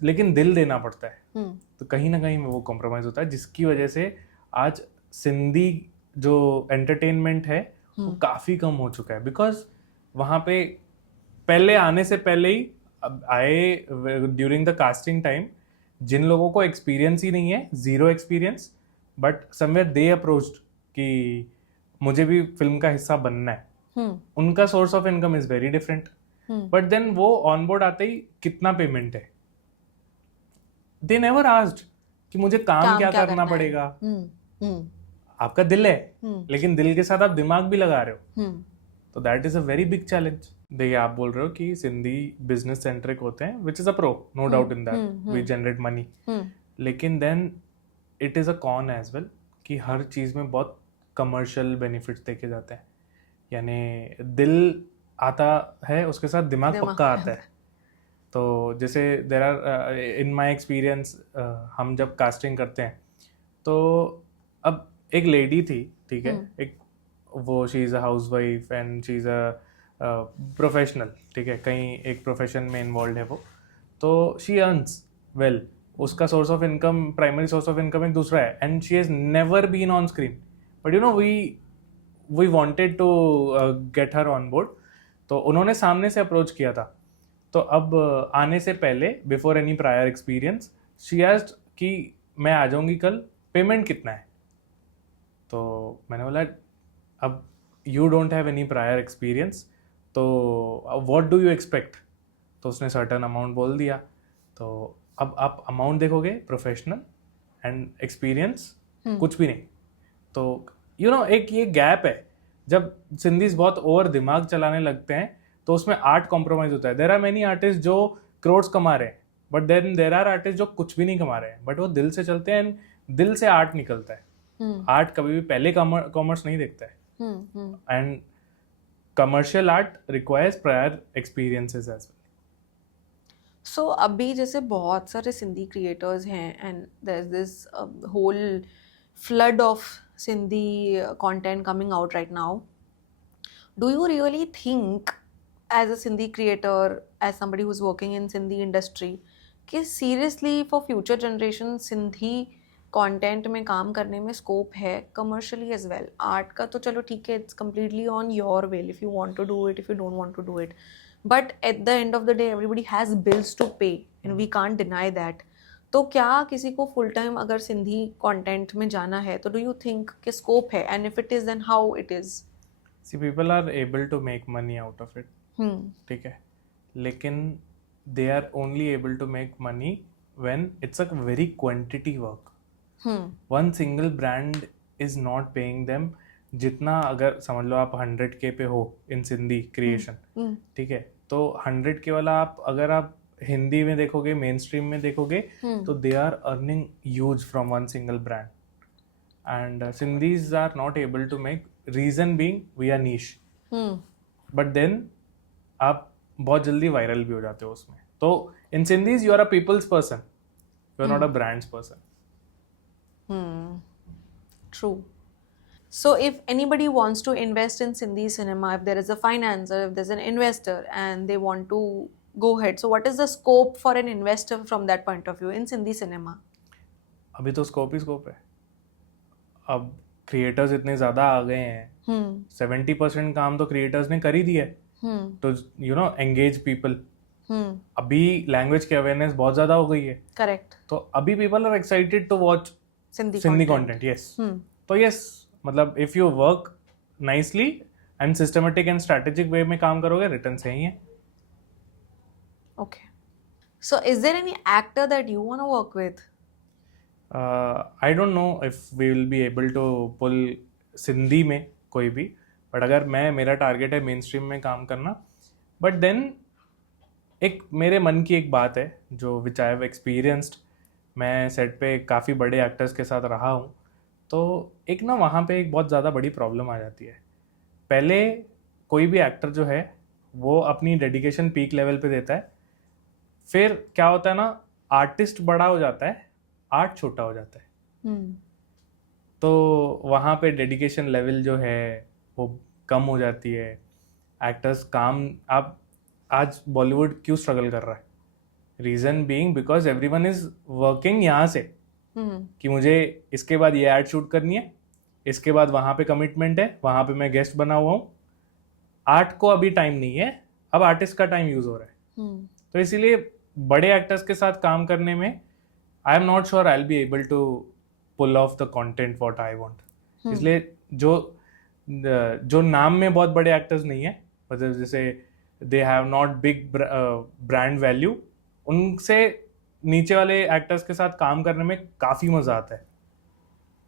लेकिन दिल देना पड़ता है. तो कहीं ना कहीं में वो कॉम्प्रोमाइज होता है, जिसकी वजह से आज सिंधी जो एंटरटेनमेंट है वो काफी कम हो चुका है. बिकॉज वहां पे पहले आने से पहले ही आए ड्यूरिंग द कास्टिंग टाइम जिन लोगों को एक्सपीरियंस ही नहीं है, zero experience, but somewhere they approached कि मुझे भी फिल्म का हिस्सा बनना है. उनका source of income is very different. But then वो ऑन बोर्ड आते ही कितना पेमेंट है, दे नेवर आस्क्ड कि मुझे काम क्या करना पड़ेगा. आपका दिल है, लेकिन दिल के साथ आप दिमाग भी लगा रहे हो. तो that is a very big challenge. देखिए, आप बोल रहे हो कि सिंधी बिजनेस सेंट्रिक होते हैं, which is a pro, no doubt in that, we generate money. लेकिन then it is a con as well कि हर चीज में बहुत कमर्शियल बेनिफिट्स देखे जाते हैं. यानी दिल आता है, उसके साथ दिमाग पक्का आता है. तो जैसे there are in my experience, हम जब कास्टिंग करते हैं तो अब एक लेडी थी, ठीक है, एक वो she is a house wife and she is a professional. ठीक है, कहीं एक प्रोफेशन में इन्वॉल्व है वो. तो शी अर्न्स वेल, उसका source of income, primary source of income एक दूसरा है, and she has never been on screen. But you know we wanted to get her on board. तो उन्होंने सामने से अप्रोच किया था. तो अब आने से पहले, before any prior experience, she asked कि मैं आ जाऊंगी कल, पेमेंट कितना है. तो मैंने बोला अब you don't have any prior experience, तो व्हाट डू यू एक्सपेक्ट. तो उसने सर्टन अमाउंट बोल दिया. तो अब आप अमाउंट देखोगे, प्रोफेशनल एंड एक्सपीरियंस कुछ भी नहीं. तो यू नो एक ये गैप है. जब सिंधीज बहुत ओवर दिमाग चलाने लगते हैं तो उसमें आर्ट कॉम्प्रोमाइज होता है. देर आर मेनी आर्टिस्ट जो करोड़ कमा रहे हैं, but then there are artist जो कुछ भी नहीं कमा रहे हैं, बट वो दिल से चलते हैं एंड दिल से आर्ट निकलता है. आर्ट कभी भी पहले कॉमर्स नहीं देखता है. And commercial art requires prior experiences as well. So अभी जैसे बहुत सारे सिंधी क्रिएटर्स हैं and there is this whole flood of Sindhi content coming out right now. Do you really think, as a Sindhi creator, as somebody who's working in Sindhi industry, कि seriously for future generation Sindhi content में काम करने में scope है commercially as well. Art का तो चलो ठीक है, it's completely on your will if you want to do it, if you don't want to do it, but at the end of the day everybody has bills to pay and we can't deny that. तो क्या किसी को full time अगर Sindhi content में जाना है तो do you think कि स्कोप है, and if it is then how it is? See people are able to make money out of it, ठीक है, लेकिन they are only able to make money when it's a very quantity work. One single brand is not paying them जितना. अगर समझ लो आप 100K पे हो इन Sindhi creation, ठीक है, तो 100K वाला आप अगर आप हिंदी में देखोगे, मेन स्ट्रीम में देखोगे, तो they are earning huge from one single brand. And Sindhis are not able to make, reason being we are niche. But then आप बहुत जल्दी वायरल भी हो जाते हो उसमें. तो in Sindhis you are a people's person, you are not a brand's person. True. So if anybody wants to invest in Sindhi cinema, if there is a financer, if there's an investor and they want to go ahead, so what is the scope for an investor from that point of view in Sindhi cinema? अभी तो scope ही scope है. अब creators इतने ज़्यादा आ गए हैं, 70% काम तो क्रिएटर्स ने कर ही दिया है तो यू नो एंगेज पीपल. अभी लैंग्वेज की अवेयरनेस बहुत ज़्यादा हो गई है. करेक्ट. तो अभी people are excited to watch Sindhi content. Yes. तो यस, मतलब if you work nicely and systematic and strategic way में काम करोगे, रिटर्न सही है. Okay. So is there any actor that you want to work with? I don't know if we will be able to pull Sindhi में कोई भी, but अगर मेरा टारगेट है मेन स्ट्रीम में काम करना. बट देन एक मेरे मन की एक बात है जो विच आई हैव एक्सपीरियंस्ड. मैं सेट पे काफ़ी बड़े एक्टर्स के साथ रहा हूँ, तो एक ना वहाँ पे एक बहुत ज़्यादा बड़ी प्रॉब्लम आ जाती है. पहले कोई भी एक्टर जो है वो अपनी डेडिकेशन पीक लेवल पे देता है, फिर क्या होता है ना, आर्टिस्ट बड़ा हो जाता है, आर्ट छोटा हो जाता है. तो वहाँ पे डेडिकेशन लेवल जो है वो कम हो जाती है. एक्टर्स काम, आप आज बॉलीवुड क्यों स्ट्रगल कर रहा है? Reason being because everyone is working यहाँ से कि मुझे इसके बाद ये एड शूट करनी है, इसके बाद वहाँ पे कमिटमेंट है, वहाँ पे मैं गेस्ट बना हुआ हूँ. आर्ट को अभी टाइम नहीं है, अब आर्टिस्ट का टाइम यूज हो रहा है. तो इसीलिए बड़े एक्टर्स के साथ काम करने में I am not sure I will be able to pull off the content what I want. इसलिए जो नाम में बहुत बड़े एक्टर्स नहीं है, मतलब जैसे they have not big brand value, उनसे नीचे वाले एक्टर्स के साथ काम करने में काफ़ी मज़ा आता है.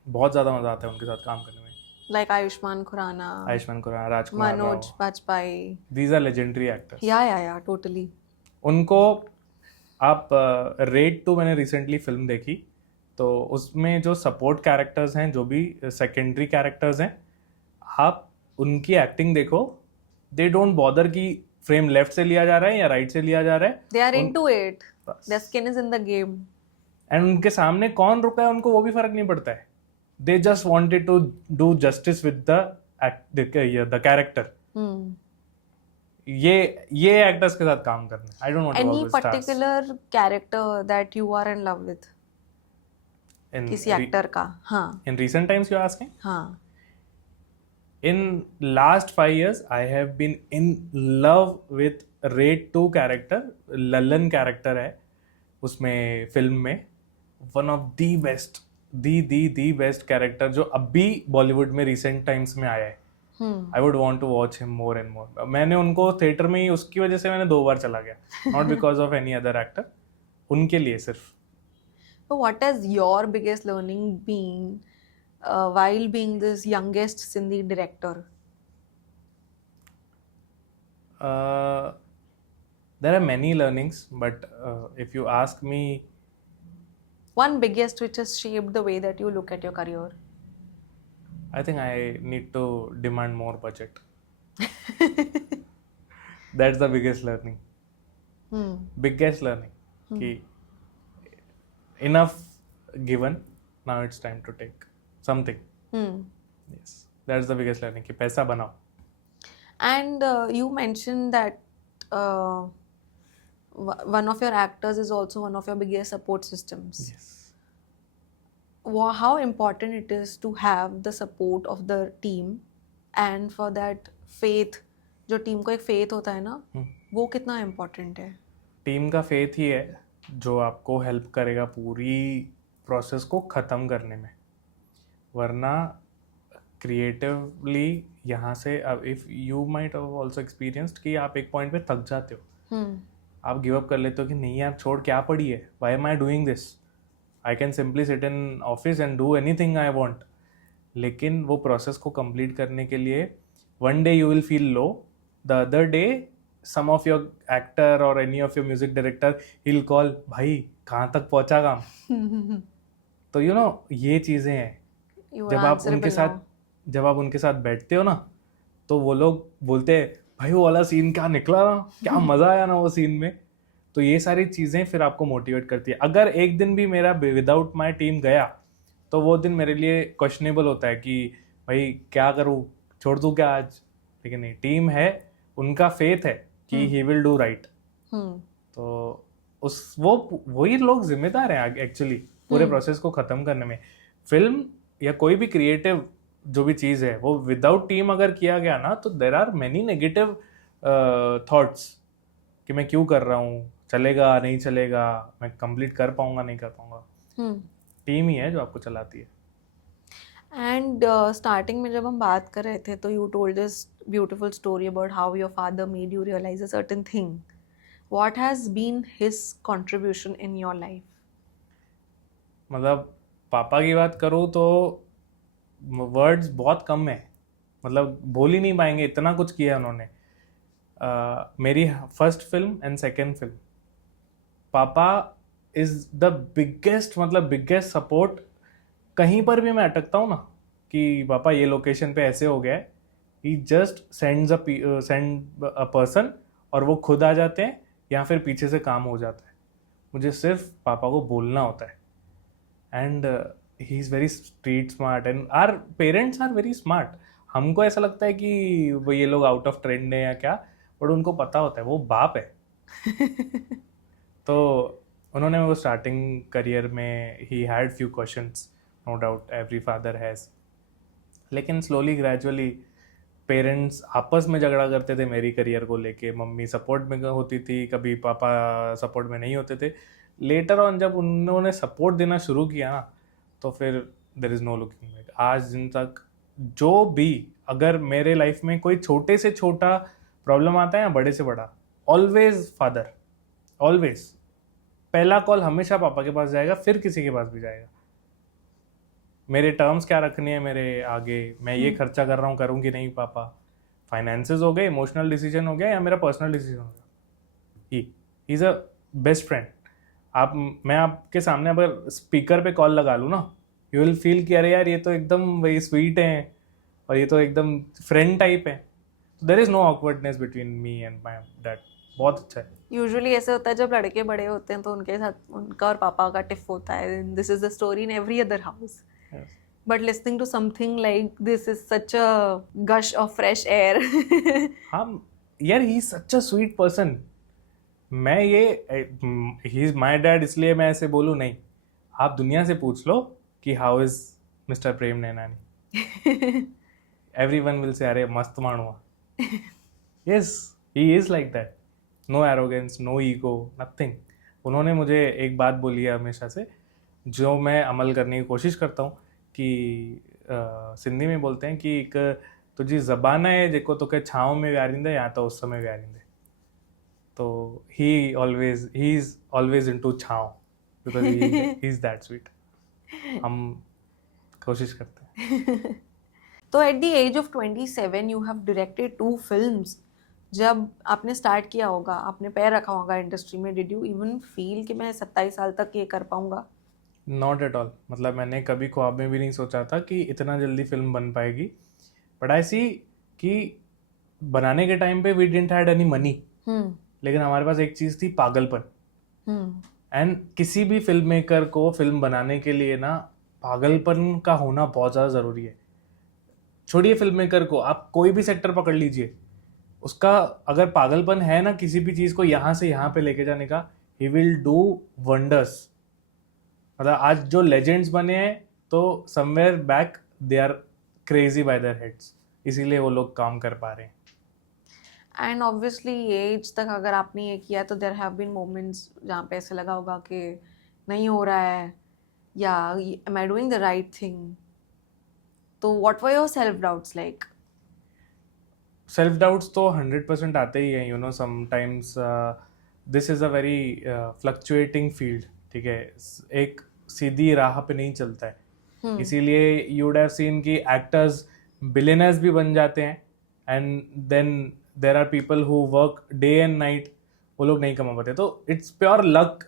बहुत ज़्यादा मज़ा आता है उनके साथ काम करने में. Like Ayushmann Khurrana, Rajkumar, Manoj Bajpayee. These are legendary actors. Yeah, totally. उनको आप रेड 2 मैंने रिसेंटली फिल्म देखी, तो उसमें जो सपोर्ट कैरेक्टर्स हैं, जो भी सेकेंडरी कैरेक्टर्स हैं, आप उनकी एक्टिंग देखो. दे डोंट बॉदर कि फ्रेम लेफ्ट से लिया जा रहा है या राइट से लिया जा रहा है. They are into it. Their skin is in the game. And उनके सामने कौन रुका है उनको वो भी फर्क नहीं पड़ता है. They just wanted to do justice with the character. ये एक्टर्स के साथ काम करना. I don't want to work Any with stars. particular character that you are in love with? किसी एक्टर का? हाँ. In recent times you are asking? हाँ. In last 5 years, I have been in love with Raid 2 character. Lalan character है उसमें film में. One of the best, the best character जो अभी बॉलीवुड में recent times में आया है. I would want to watch him more and more. मैंने उनको थिएटर में ही उसकी वजह से मैंने 2 बार चला गया. Not because of any other actor. उनके लिए सिर्फ. So what has your biggest learning been while being this youngest Sindhi director? There are many learnings, but if you ask me, One biggest which has shaped the way that you look at your career? I think I need to demand more budget. That's the biggest learning. Biggest learning. कि enough given, now it's time to take something. Yes, that's the biggest learning कि पैसा बनाओ. And you mentioned that one of your actors is also one of your biggest support systems. Yes. How important it is to have the support of the team and for that faith, जो team को एक faith होता है ना, वो कितना important है? Team का फेथ ही है जो आपको हेल्प करेगा पूरी प्रोसेस को ख़त्म करने में, वरना क्रिएटिवली यहाँ से अब if you might have also experienced कि आप एक पॉइंट पे थक जाते हो, आप गिव अप कर लेते हो कि नहीं यार छोड़, क्या पड़ी है, why am I doing this, I can simply sit in office and do anything I want. लेकिन वो प्रोसेस को कंप्लीट करने के लिए one day you will feel low, the other day some of your actor or any of your music director he'll call, भाई कहाँ तक पहुँचा काम. तो you know ये चीज़ें हैं, जब आप उनके साथ बैठते हो ना, तो वो लोग बोलते हैं भाई वो वाला सीन क्या निकला ना, क्या मज़ा आया ना वो सीन में. तो ये सारी चीज़ें फिर आपको मोटिवेट करती है. अगर एक दिन भी मेरा विदाउट माई टीम गया तो वो दिन मेरे लिए क्वेश्चनेबल होता है कि भाई क्या करूँ, छोड़ दूँ क्या आज. लेकिन नहीं, टीम है, उनका फेथ है कि ही विल डू राइट. तो वही लोग जिम्मेदार हैं एक्चुअली पूरे प्रोसेस को खत्म करने में. फिल्म या कोई भी क्रिएटिव जो भी चीज़ है वो विदाउट टीम अगर किया गया ना, तो there are many negative thoughts कि मैं क्यों कर रहा हूँ, चलेगा नहीं चलेगा, मैं कंप्लीट कर पाऊंगा नहीं कर पाऊंगा. टीम ही है जो आपको चलाती है. एंड स्टार्टिंग में जब हम बात कर रहे थे तो you told this beautiful story about how your father made you realise a certain thing. What has been his contribution in your life? मतलब पापा की बात करूँ तो वर्ड्स बहुत कम है, मतलब बोल ही नहीं पाएंगे, इतना कुछ किया उन्होंने. मेरी first film and second film, पापा इज द बिगेस्ट सपोर्ट. कहीं पर भी मैं अटकता हूँ ना कि पापा ये लोकेशन पे ऐसे हो गया है, ही जस्ट सेंड अ पर्सन और वो खुद आ जाते हैं या फिर पीछे से काम हो जाता है. मुझे सिर्फ पापा को बोलना होता है. And he is very street smart and our parents are very smart. हमको ऐसा लगता है कि वो ये लोग आउट ऑफ ट्रेंड है या क्या, बट उनको पता होता है वो बाप है. तो उन्होंने वो स्टार्टिंग करियर में ही had few questions, no doubt every father has. लेकिन स्लोली ग्रेजुअली पेरेंट्स आपस में झगड़ा करते थे मेरी करियर को लेके. मम्मी सपोर्ट में होती थी, कभी पापा सपोर्ट में नहीं होते थे. लेटर ऑन जब उन्होंने सपोर्ट देना शुरू किया ना, तो फिर there is no looking back. आज दिन तक जो भी अगर मेरे लाइफ में कोई छोटे से छोटा प्रॉब्लम आता है या बड़े से बड़ा, ऑलवेज फादर, ऑलवेज पहला कॉल हमेशा पापा के पास जाएगा, फिर किसी के पास भी जाएगा. मेरे टर्म्स क्या रखने हैं मेरे आगे, मैं ये खर्चा कर रहा हूँ, करूँ कि नहीं पापा. फाइनेंसेस हो गए, इमोशनल डिसीजन हो गया या मेरा पर्सनल डिसीजन हो गया, he is a best friend. मैं आपके सामने अगर स्पीकर पे कॉल लगा लूँ ना, यू विल फील कि अरे यार ये तो एकदम वही स्वीट है और ये तो एकदम फ्रेंड टाइप है. There is no awkwardness between me and my dad. बहुत अच्छा है. यूजुअली ऐसे होता है जब लड़के बड़े होते हैं तो उनके साथ उनका और पापा का टिफ होता है. This is the story in every other house. But listening to something like this is such a gush of fresh air. हाँ यार, he is such a sweet person. मैं ये he is my dad इसलिए मैं ऐसे बोलूँ नहीं. आप दुनिया से पूछ लो कि how is Mr. Prem Nainani. Everyone will say अरे मस्त मानुआ. Yes, he is like that. No arrogance, no ego, nothing. उन्होंने मुझे एक बात बोली है हमेशा से, जो मैं अमल करने की कोशिश करता हूँ, कि सिंधी में बोलते हैं कि एक तुझी ज़बान है जेको तोखे छाँव में विहारींदे या तो उस समय विहारींदे. तो ही इज़ ऑलवेज इनटू छाँव because he is that sweet. हम कोशिश करते हैं. तो at the age of 27 you have directed 2 films. जब आपने स्टार्ट किया होगा, आपने पैर रखा होगा इंडस्ट्री में, डिड यू इवन फील कि मैं 27 साल तक ये कर पाऊंगा? Not at all. मतलब मैंने कभी ख्वाब में भी नहीं सोचा था कि इतना जल्दी फिल्म बन पाएगी. बट आई सी कि बनाने के टाइम पे we didn't had any money, लेकिन हमारे पास एक चीज़ थी, पागलपन. एंड किसी भी फिल्म मेकर को फिल्म बनाने के लिए ना पागलपन का होना बहुत ज़्यादा ज़रूरी है. छोड़िए फिल्म मेकर को, आप कोई भी सेक्टर पकड़ लीजिए, उसका अगर पागलपन है ना किसी भी चीज को यहाँ से यहाँ पे लेके जाने का, ही विल डू वंडर्स। मतलब आज जो लेजेंड्स बने हैं तो somewhere back they are crazy by their heads, इसीलिए वो लोग काम कर पा रहे हैं। एंड ऑब्वियसली ये एज तक अगर आपने ये किया तो देयर हैव बीन मोमेंट्स जहाँ पे ऐसे लगा होगा कि नहीं हो रहा है या am I doing the right thing, तो what were your self doubts like? Self doubts तो 100% आते ही हैं, you know sometimes this is a very fluctuating field, ठीक है, एक सीधी राह पे नहीं चलता है। इसीलिए यू वुड हैव सीन कि एक्टर्स बिलियनर्स भी बन जाते हैं and then there are people who work day and night, वो लोग नहीं कमा पाते। तो it's pure luck,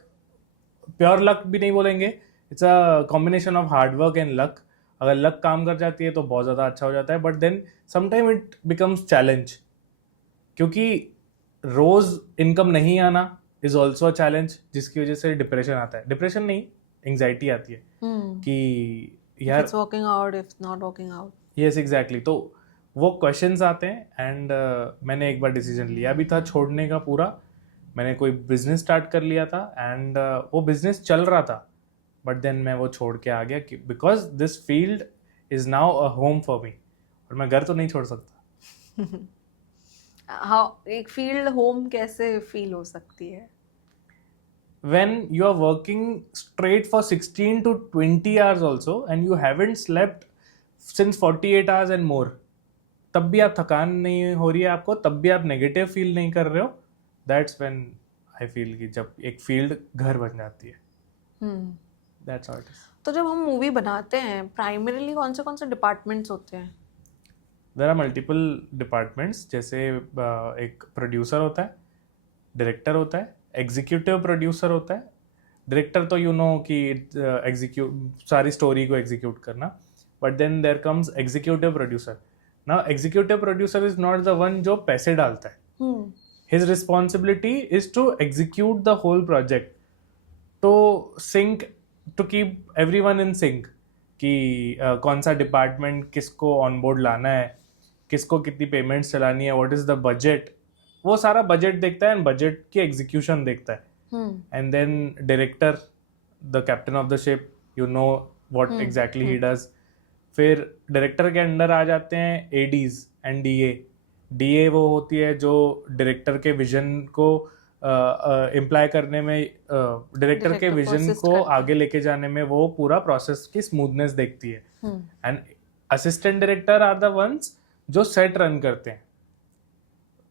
pure luck भी नहीं बोलेंगे, it's a combination of hard work and luck. अगर लक काम कर जाती है तो बहुत ज़्यादा अच्छा हो जाता है, but then sometime it becomes challenge, क्योंकि रोज इनकम नहीं आना इज ऑल्सो अ चैलेंज, जिसकी वजह से डिप्रेशन आता है। डिप्रेशन नहीं, एंग्जाइटी आती है कि यार it's working out, if not working out. Yes exactly. तो वो क्वेश्चंस आते हैं एंड मैंने एक बार डिसीजन लिया भी था छोड़ने का पूरा। मैंने कोई बिजनेस स्टार्ट कर लिया था एंड वो बिजनेस चल रहा था, बट देन मैं वो छोड़ के आ गया because this field is now a home for me, और मैं घर तो नहीं छोड़ सकता। हाँ, एक फील्ड होम कैसे फील हो सकती है? When you are working straight for 16 to 20 hours also and you haven't slept since 48 hours and more, तब भी आप थकान नहीं हो रही है आपको, तब भी आप नेगेटिव फील नहीं कर रहे हो, दैट्स व्हेन आई फील कि जब एक फील्ड घर बन जाती है। That's how it is. तो जब हम मूवी बनाते हैं प्राइमरीली कौन से डिपार्टमेंट्स होते हैं? देयर आर मल्टीपल डिपार्टमेंट्स, जैसे एक प्रोड्यूसर होता है, डायरेक्टर होता है, एग्जीक्यूटिव प्रोड्यूसर होता है। डायरेक्टर तो यू नो कि एग्जीक्यूट सारी स्टोरी को एग्जीक्यूट करना, but then there comes executive producer. Now executive producer is not the one जो पैसे डालता है, his responsibility is to execute the whole project, to sync, to keep everyone in sync कि कौन सा डिपार्टमेंट किसको ऑन बोर्ड लाना है, किसको कितनी पेमेंट्स चलानी है, व्हाट इज द बजट, वो सारा बजट देखता है एंड बजट की एग्जीक्यूशन देखता है। And then director, the captain of the ship, you know what exactly he does. फिर डायरेक्टर के अंडर आ जाते हैं एडीज एंड डीए। डीए वो होती है जो डायरेक्टर के विजन को इम्प्लाई करने में, डायरेक्टर के विजन को आगे लेके जाने में वो पूरा प्रोसेस की स्मूथनेस देखती है। And assistant director are the ones जो सेट रन करते हैं।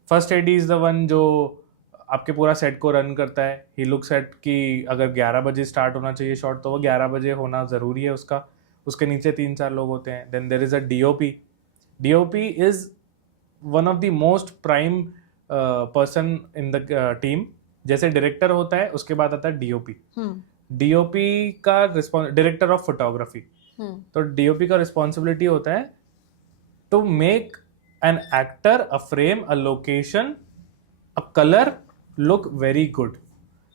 First AD is the one जो आपके पूरा सेट को रन करता है। ही लुक्स एट कि अगर 11 बजे स्टार्ट होना चाहिए शॉट तो वो 11 बजे होना ज़रूरी है उसका। उसके नीचे 3-4 लोग होते हैं। Then there is a DOP. DOP is one of the most prime person in the team. जैसे डायरेक्टर होता है उसके बाद आता है डीओपी। डीओपी का डायरेक्टर ऑफ फोटोग्राफी। तो डीओपी का रिस्पॉन्सिबिलिटी होता है to make an actor, a frame, a location, a color look very good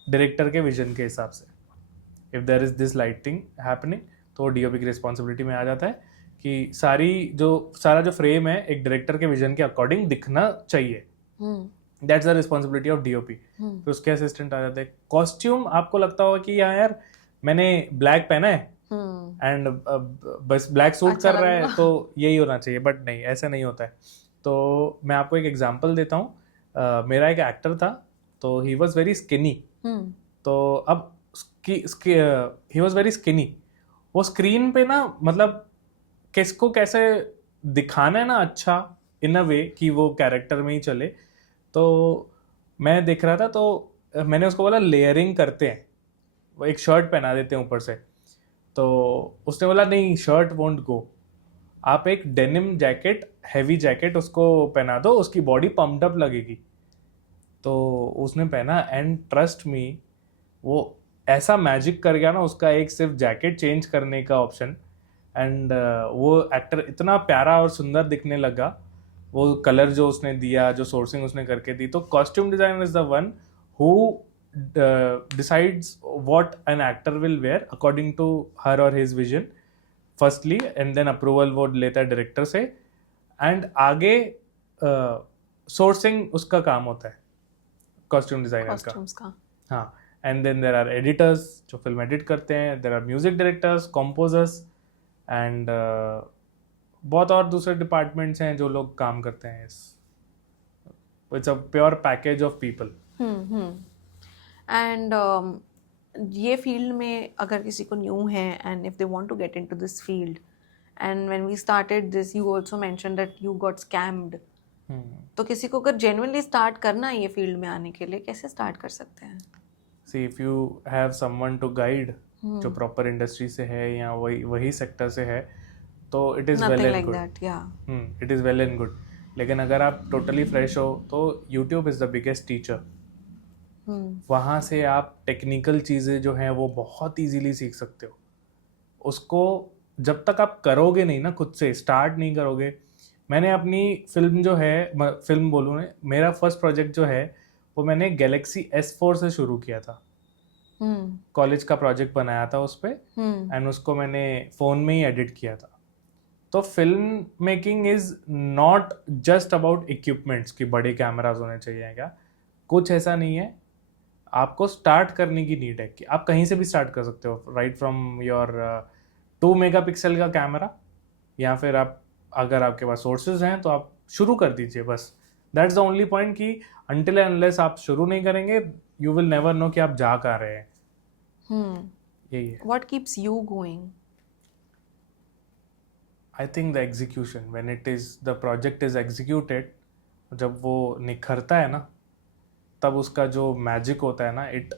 director के विजन के हिसाब से। If there is this lighting happening तो डीओपी की रिस्पॉन्सिबिलिटी में आ जाता है कि सारा जो फ्रेम है एक डायरेक्टर के विजन के अकॉर्डिंग दिखना चाहिए। That's the responsibility of DOP. फिर उसके असिस्टेंट आ जाते हैं। कॉस्ट्यूम, आपको लगता होगा कि यार मैंने ब्लैक पहना है एंड बस ब्लैक सूट कर रहा है तो यही होना चाहिए, बट नहीं, ऐसा नहीं होता है। तो मैं आपको एक एग्जांपल देता हूँ। मेरा एक एक्टर था, तो ही वॉज वेरी स्किनी। तो अब ही वॉज वेरी स्किनी। वो स्क्रीन पे ना, मतलब किसको कैसे दिखाना है ना अच्छा इन अ वे कि वो कैरेक्टर में ही चले। तो मैं देख रहा था तो मैंने उसको बोला लेयरिंग करते हैं, वो एक शर्ट पहना देते हैं ऊपर से। तो उसने बोला नहीं, शर्ट वोंट गो, आप एक डेनिम जैकेट, हैवी जैकेट उसको पहना दो, उसकी बॉडी पम्प्ड अप लगेगी। तो उसने पहना एंड ट्रस्ट मी वो ऐसा मैजिक कर गया ना, उसका एक सिर्फ जैकेट चेंज करने का ऑप्शन, एंड वो एक्टर इतना प्यारा और सुंदर दिखने लगा। वो कलर जो उसने दिया, जो सोर्सिंग उसने करके दी। तो costume designer is the one who decides what an actor will wear according to her or his vision firstly, and then approval वो लेता है डायरेक्टर से। एंड आगे सोर्सिंग उसका काम होता है कॉस्ट्यूम डिजाइनर का. कॉस्ट्यूम्स का. हाँ. And then there are editors जो फिल्म एडिट करते हैं, there are music directors, composers and बहुत और दूसरे डिपार्टमेंट्स हैं जो लोग काम करते हैं. It's a pure package of people. And ये फील्ड में अगर किसी को न्यू है and if they want to get into this field, and when we started this you also mentioned that you got scammed, तो किसी को अगर जेन्युइनली स्टार्ट करना है ये फील्ड में आने के लिए, कैसे स्टार्ट कर सकते हैं? See if you have someone to guide जो प्रॉपर इंडस्ट्री से है या वही सेक्टर से है, तो it is well and good. It is well and good. लेकिन अगर आप टोटली फ्रेश हो तो YouTube is the biggest teacher. वहाँ से आप टेक्निकल चीज़ें जो हैं वो बहुत इजीली सीख सकते हो. उसको जब तक आप करोगे नहीं ना, खुद से स्टार्ट नहीं करोगे. मैंने अपनी फिल्म जो है, फिल्म बोलूँ मैं, मेरा फर्स्ट प्रोजेक्ट जो है वो मैंने गैलेक्सी S4 से शुरू किया था. कॉलेज का प्रोजेक्ट बनाया था उस पर, एंड उसको मैंने फ़ोन में ही एडिट किया था. तो film making is not just about equipments कि बड़े कैमराज होने चाहिए क्या. कुछ ऐसा नहीं है. आपको स्टार्ट करने की नीड है कि आप कहीं से भी स्टार्ट कर सकते हो, राइट फ्रॉम योर 2 मेगापिक्सल का कैमरा, या फिर आप अगर आपके पास सोर्सेज हैं तो आप शुरू कर दीजिए बस. दैट्स द ओनली पॉइंट कि अनटिल एंड अनलेस आप शुरू नहीं करेंगे, यू विल नेवर नो कि आप जा कहाँ रहे हैं. यही है. What keeps you going? I think the execution, when it is the project is executed, जब वो निखरता है ना, तब उसका जो मैजिक होता है ना, इट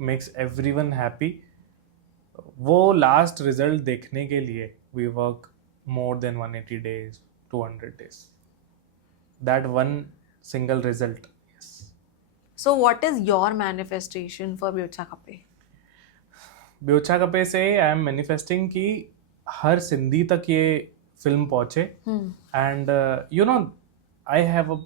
मेक्स एवरीवन हैप्पी. वो लास्ट रिजल्ट देखने के लिए we work more than 180 days, 200 days. That one single result. Yes. So what is your manifestation for Byocha Kape? ब्योचा कपे से आई एम मैनिफेस्टिंग कि हर सिंधी तक ये फिल्म पहुंचे. And you know, I have a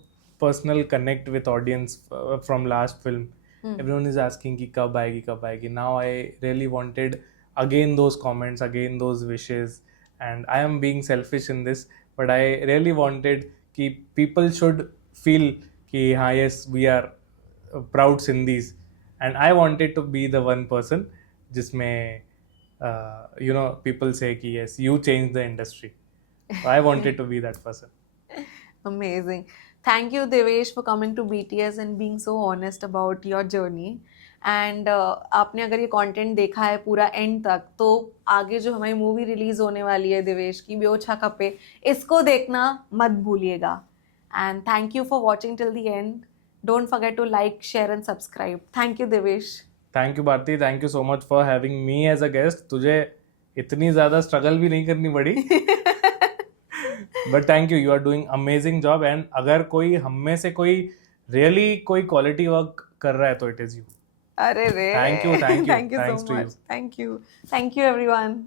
personal connect with audience from last film. Everyone is asking कि कब आएगी. Now I really wanted again those comments, again those wishes, and I am being selfish in this, but I really wanted कि people should feel कि हाँ, yes, we are proud Sindhis. And I wanted to be the one person जिसमें you know, people say कि yes, you changed the industry. So I wanted to be that person. Amazing. Thank you, Devesh, for coming to BTS and being so honest about your journey. And आपने अगर ये content देखा है पूरा and तक, तो आगे जो हमारी मूवी रिलीज होने वाली है देवेश की, ब्योचा कपे, इसको देखना मत भूलिएगा. And thank you for watching till the end. Don't forget to like, share and subscribe. Thank you, Devesh. Thank you Bharti, thank you so much for having me as a guest. तुझे इतनी ज़्यादा स्ट्रगल भी नहीं करनी पड़ी, but thank you, you are doing amazing job. And अगर कोई हम में से कोई रियली कोई क्वालिटी वर्क कर रहा है तो इट इज़ यू. अरे रे, thank you so much. Thank you everyone.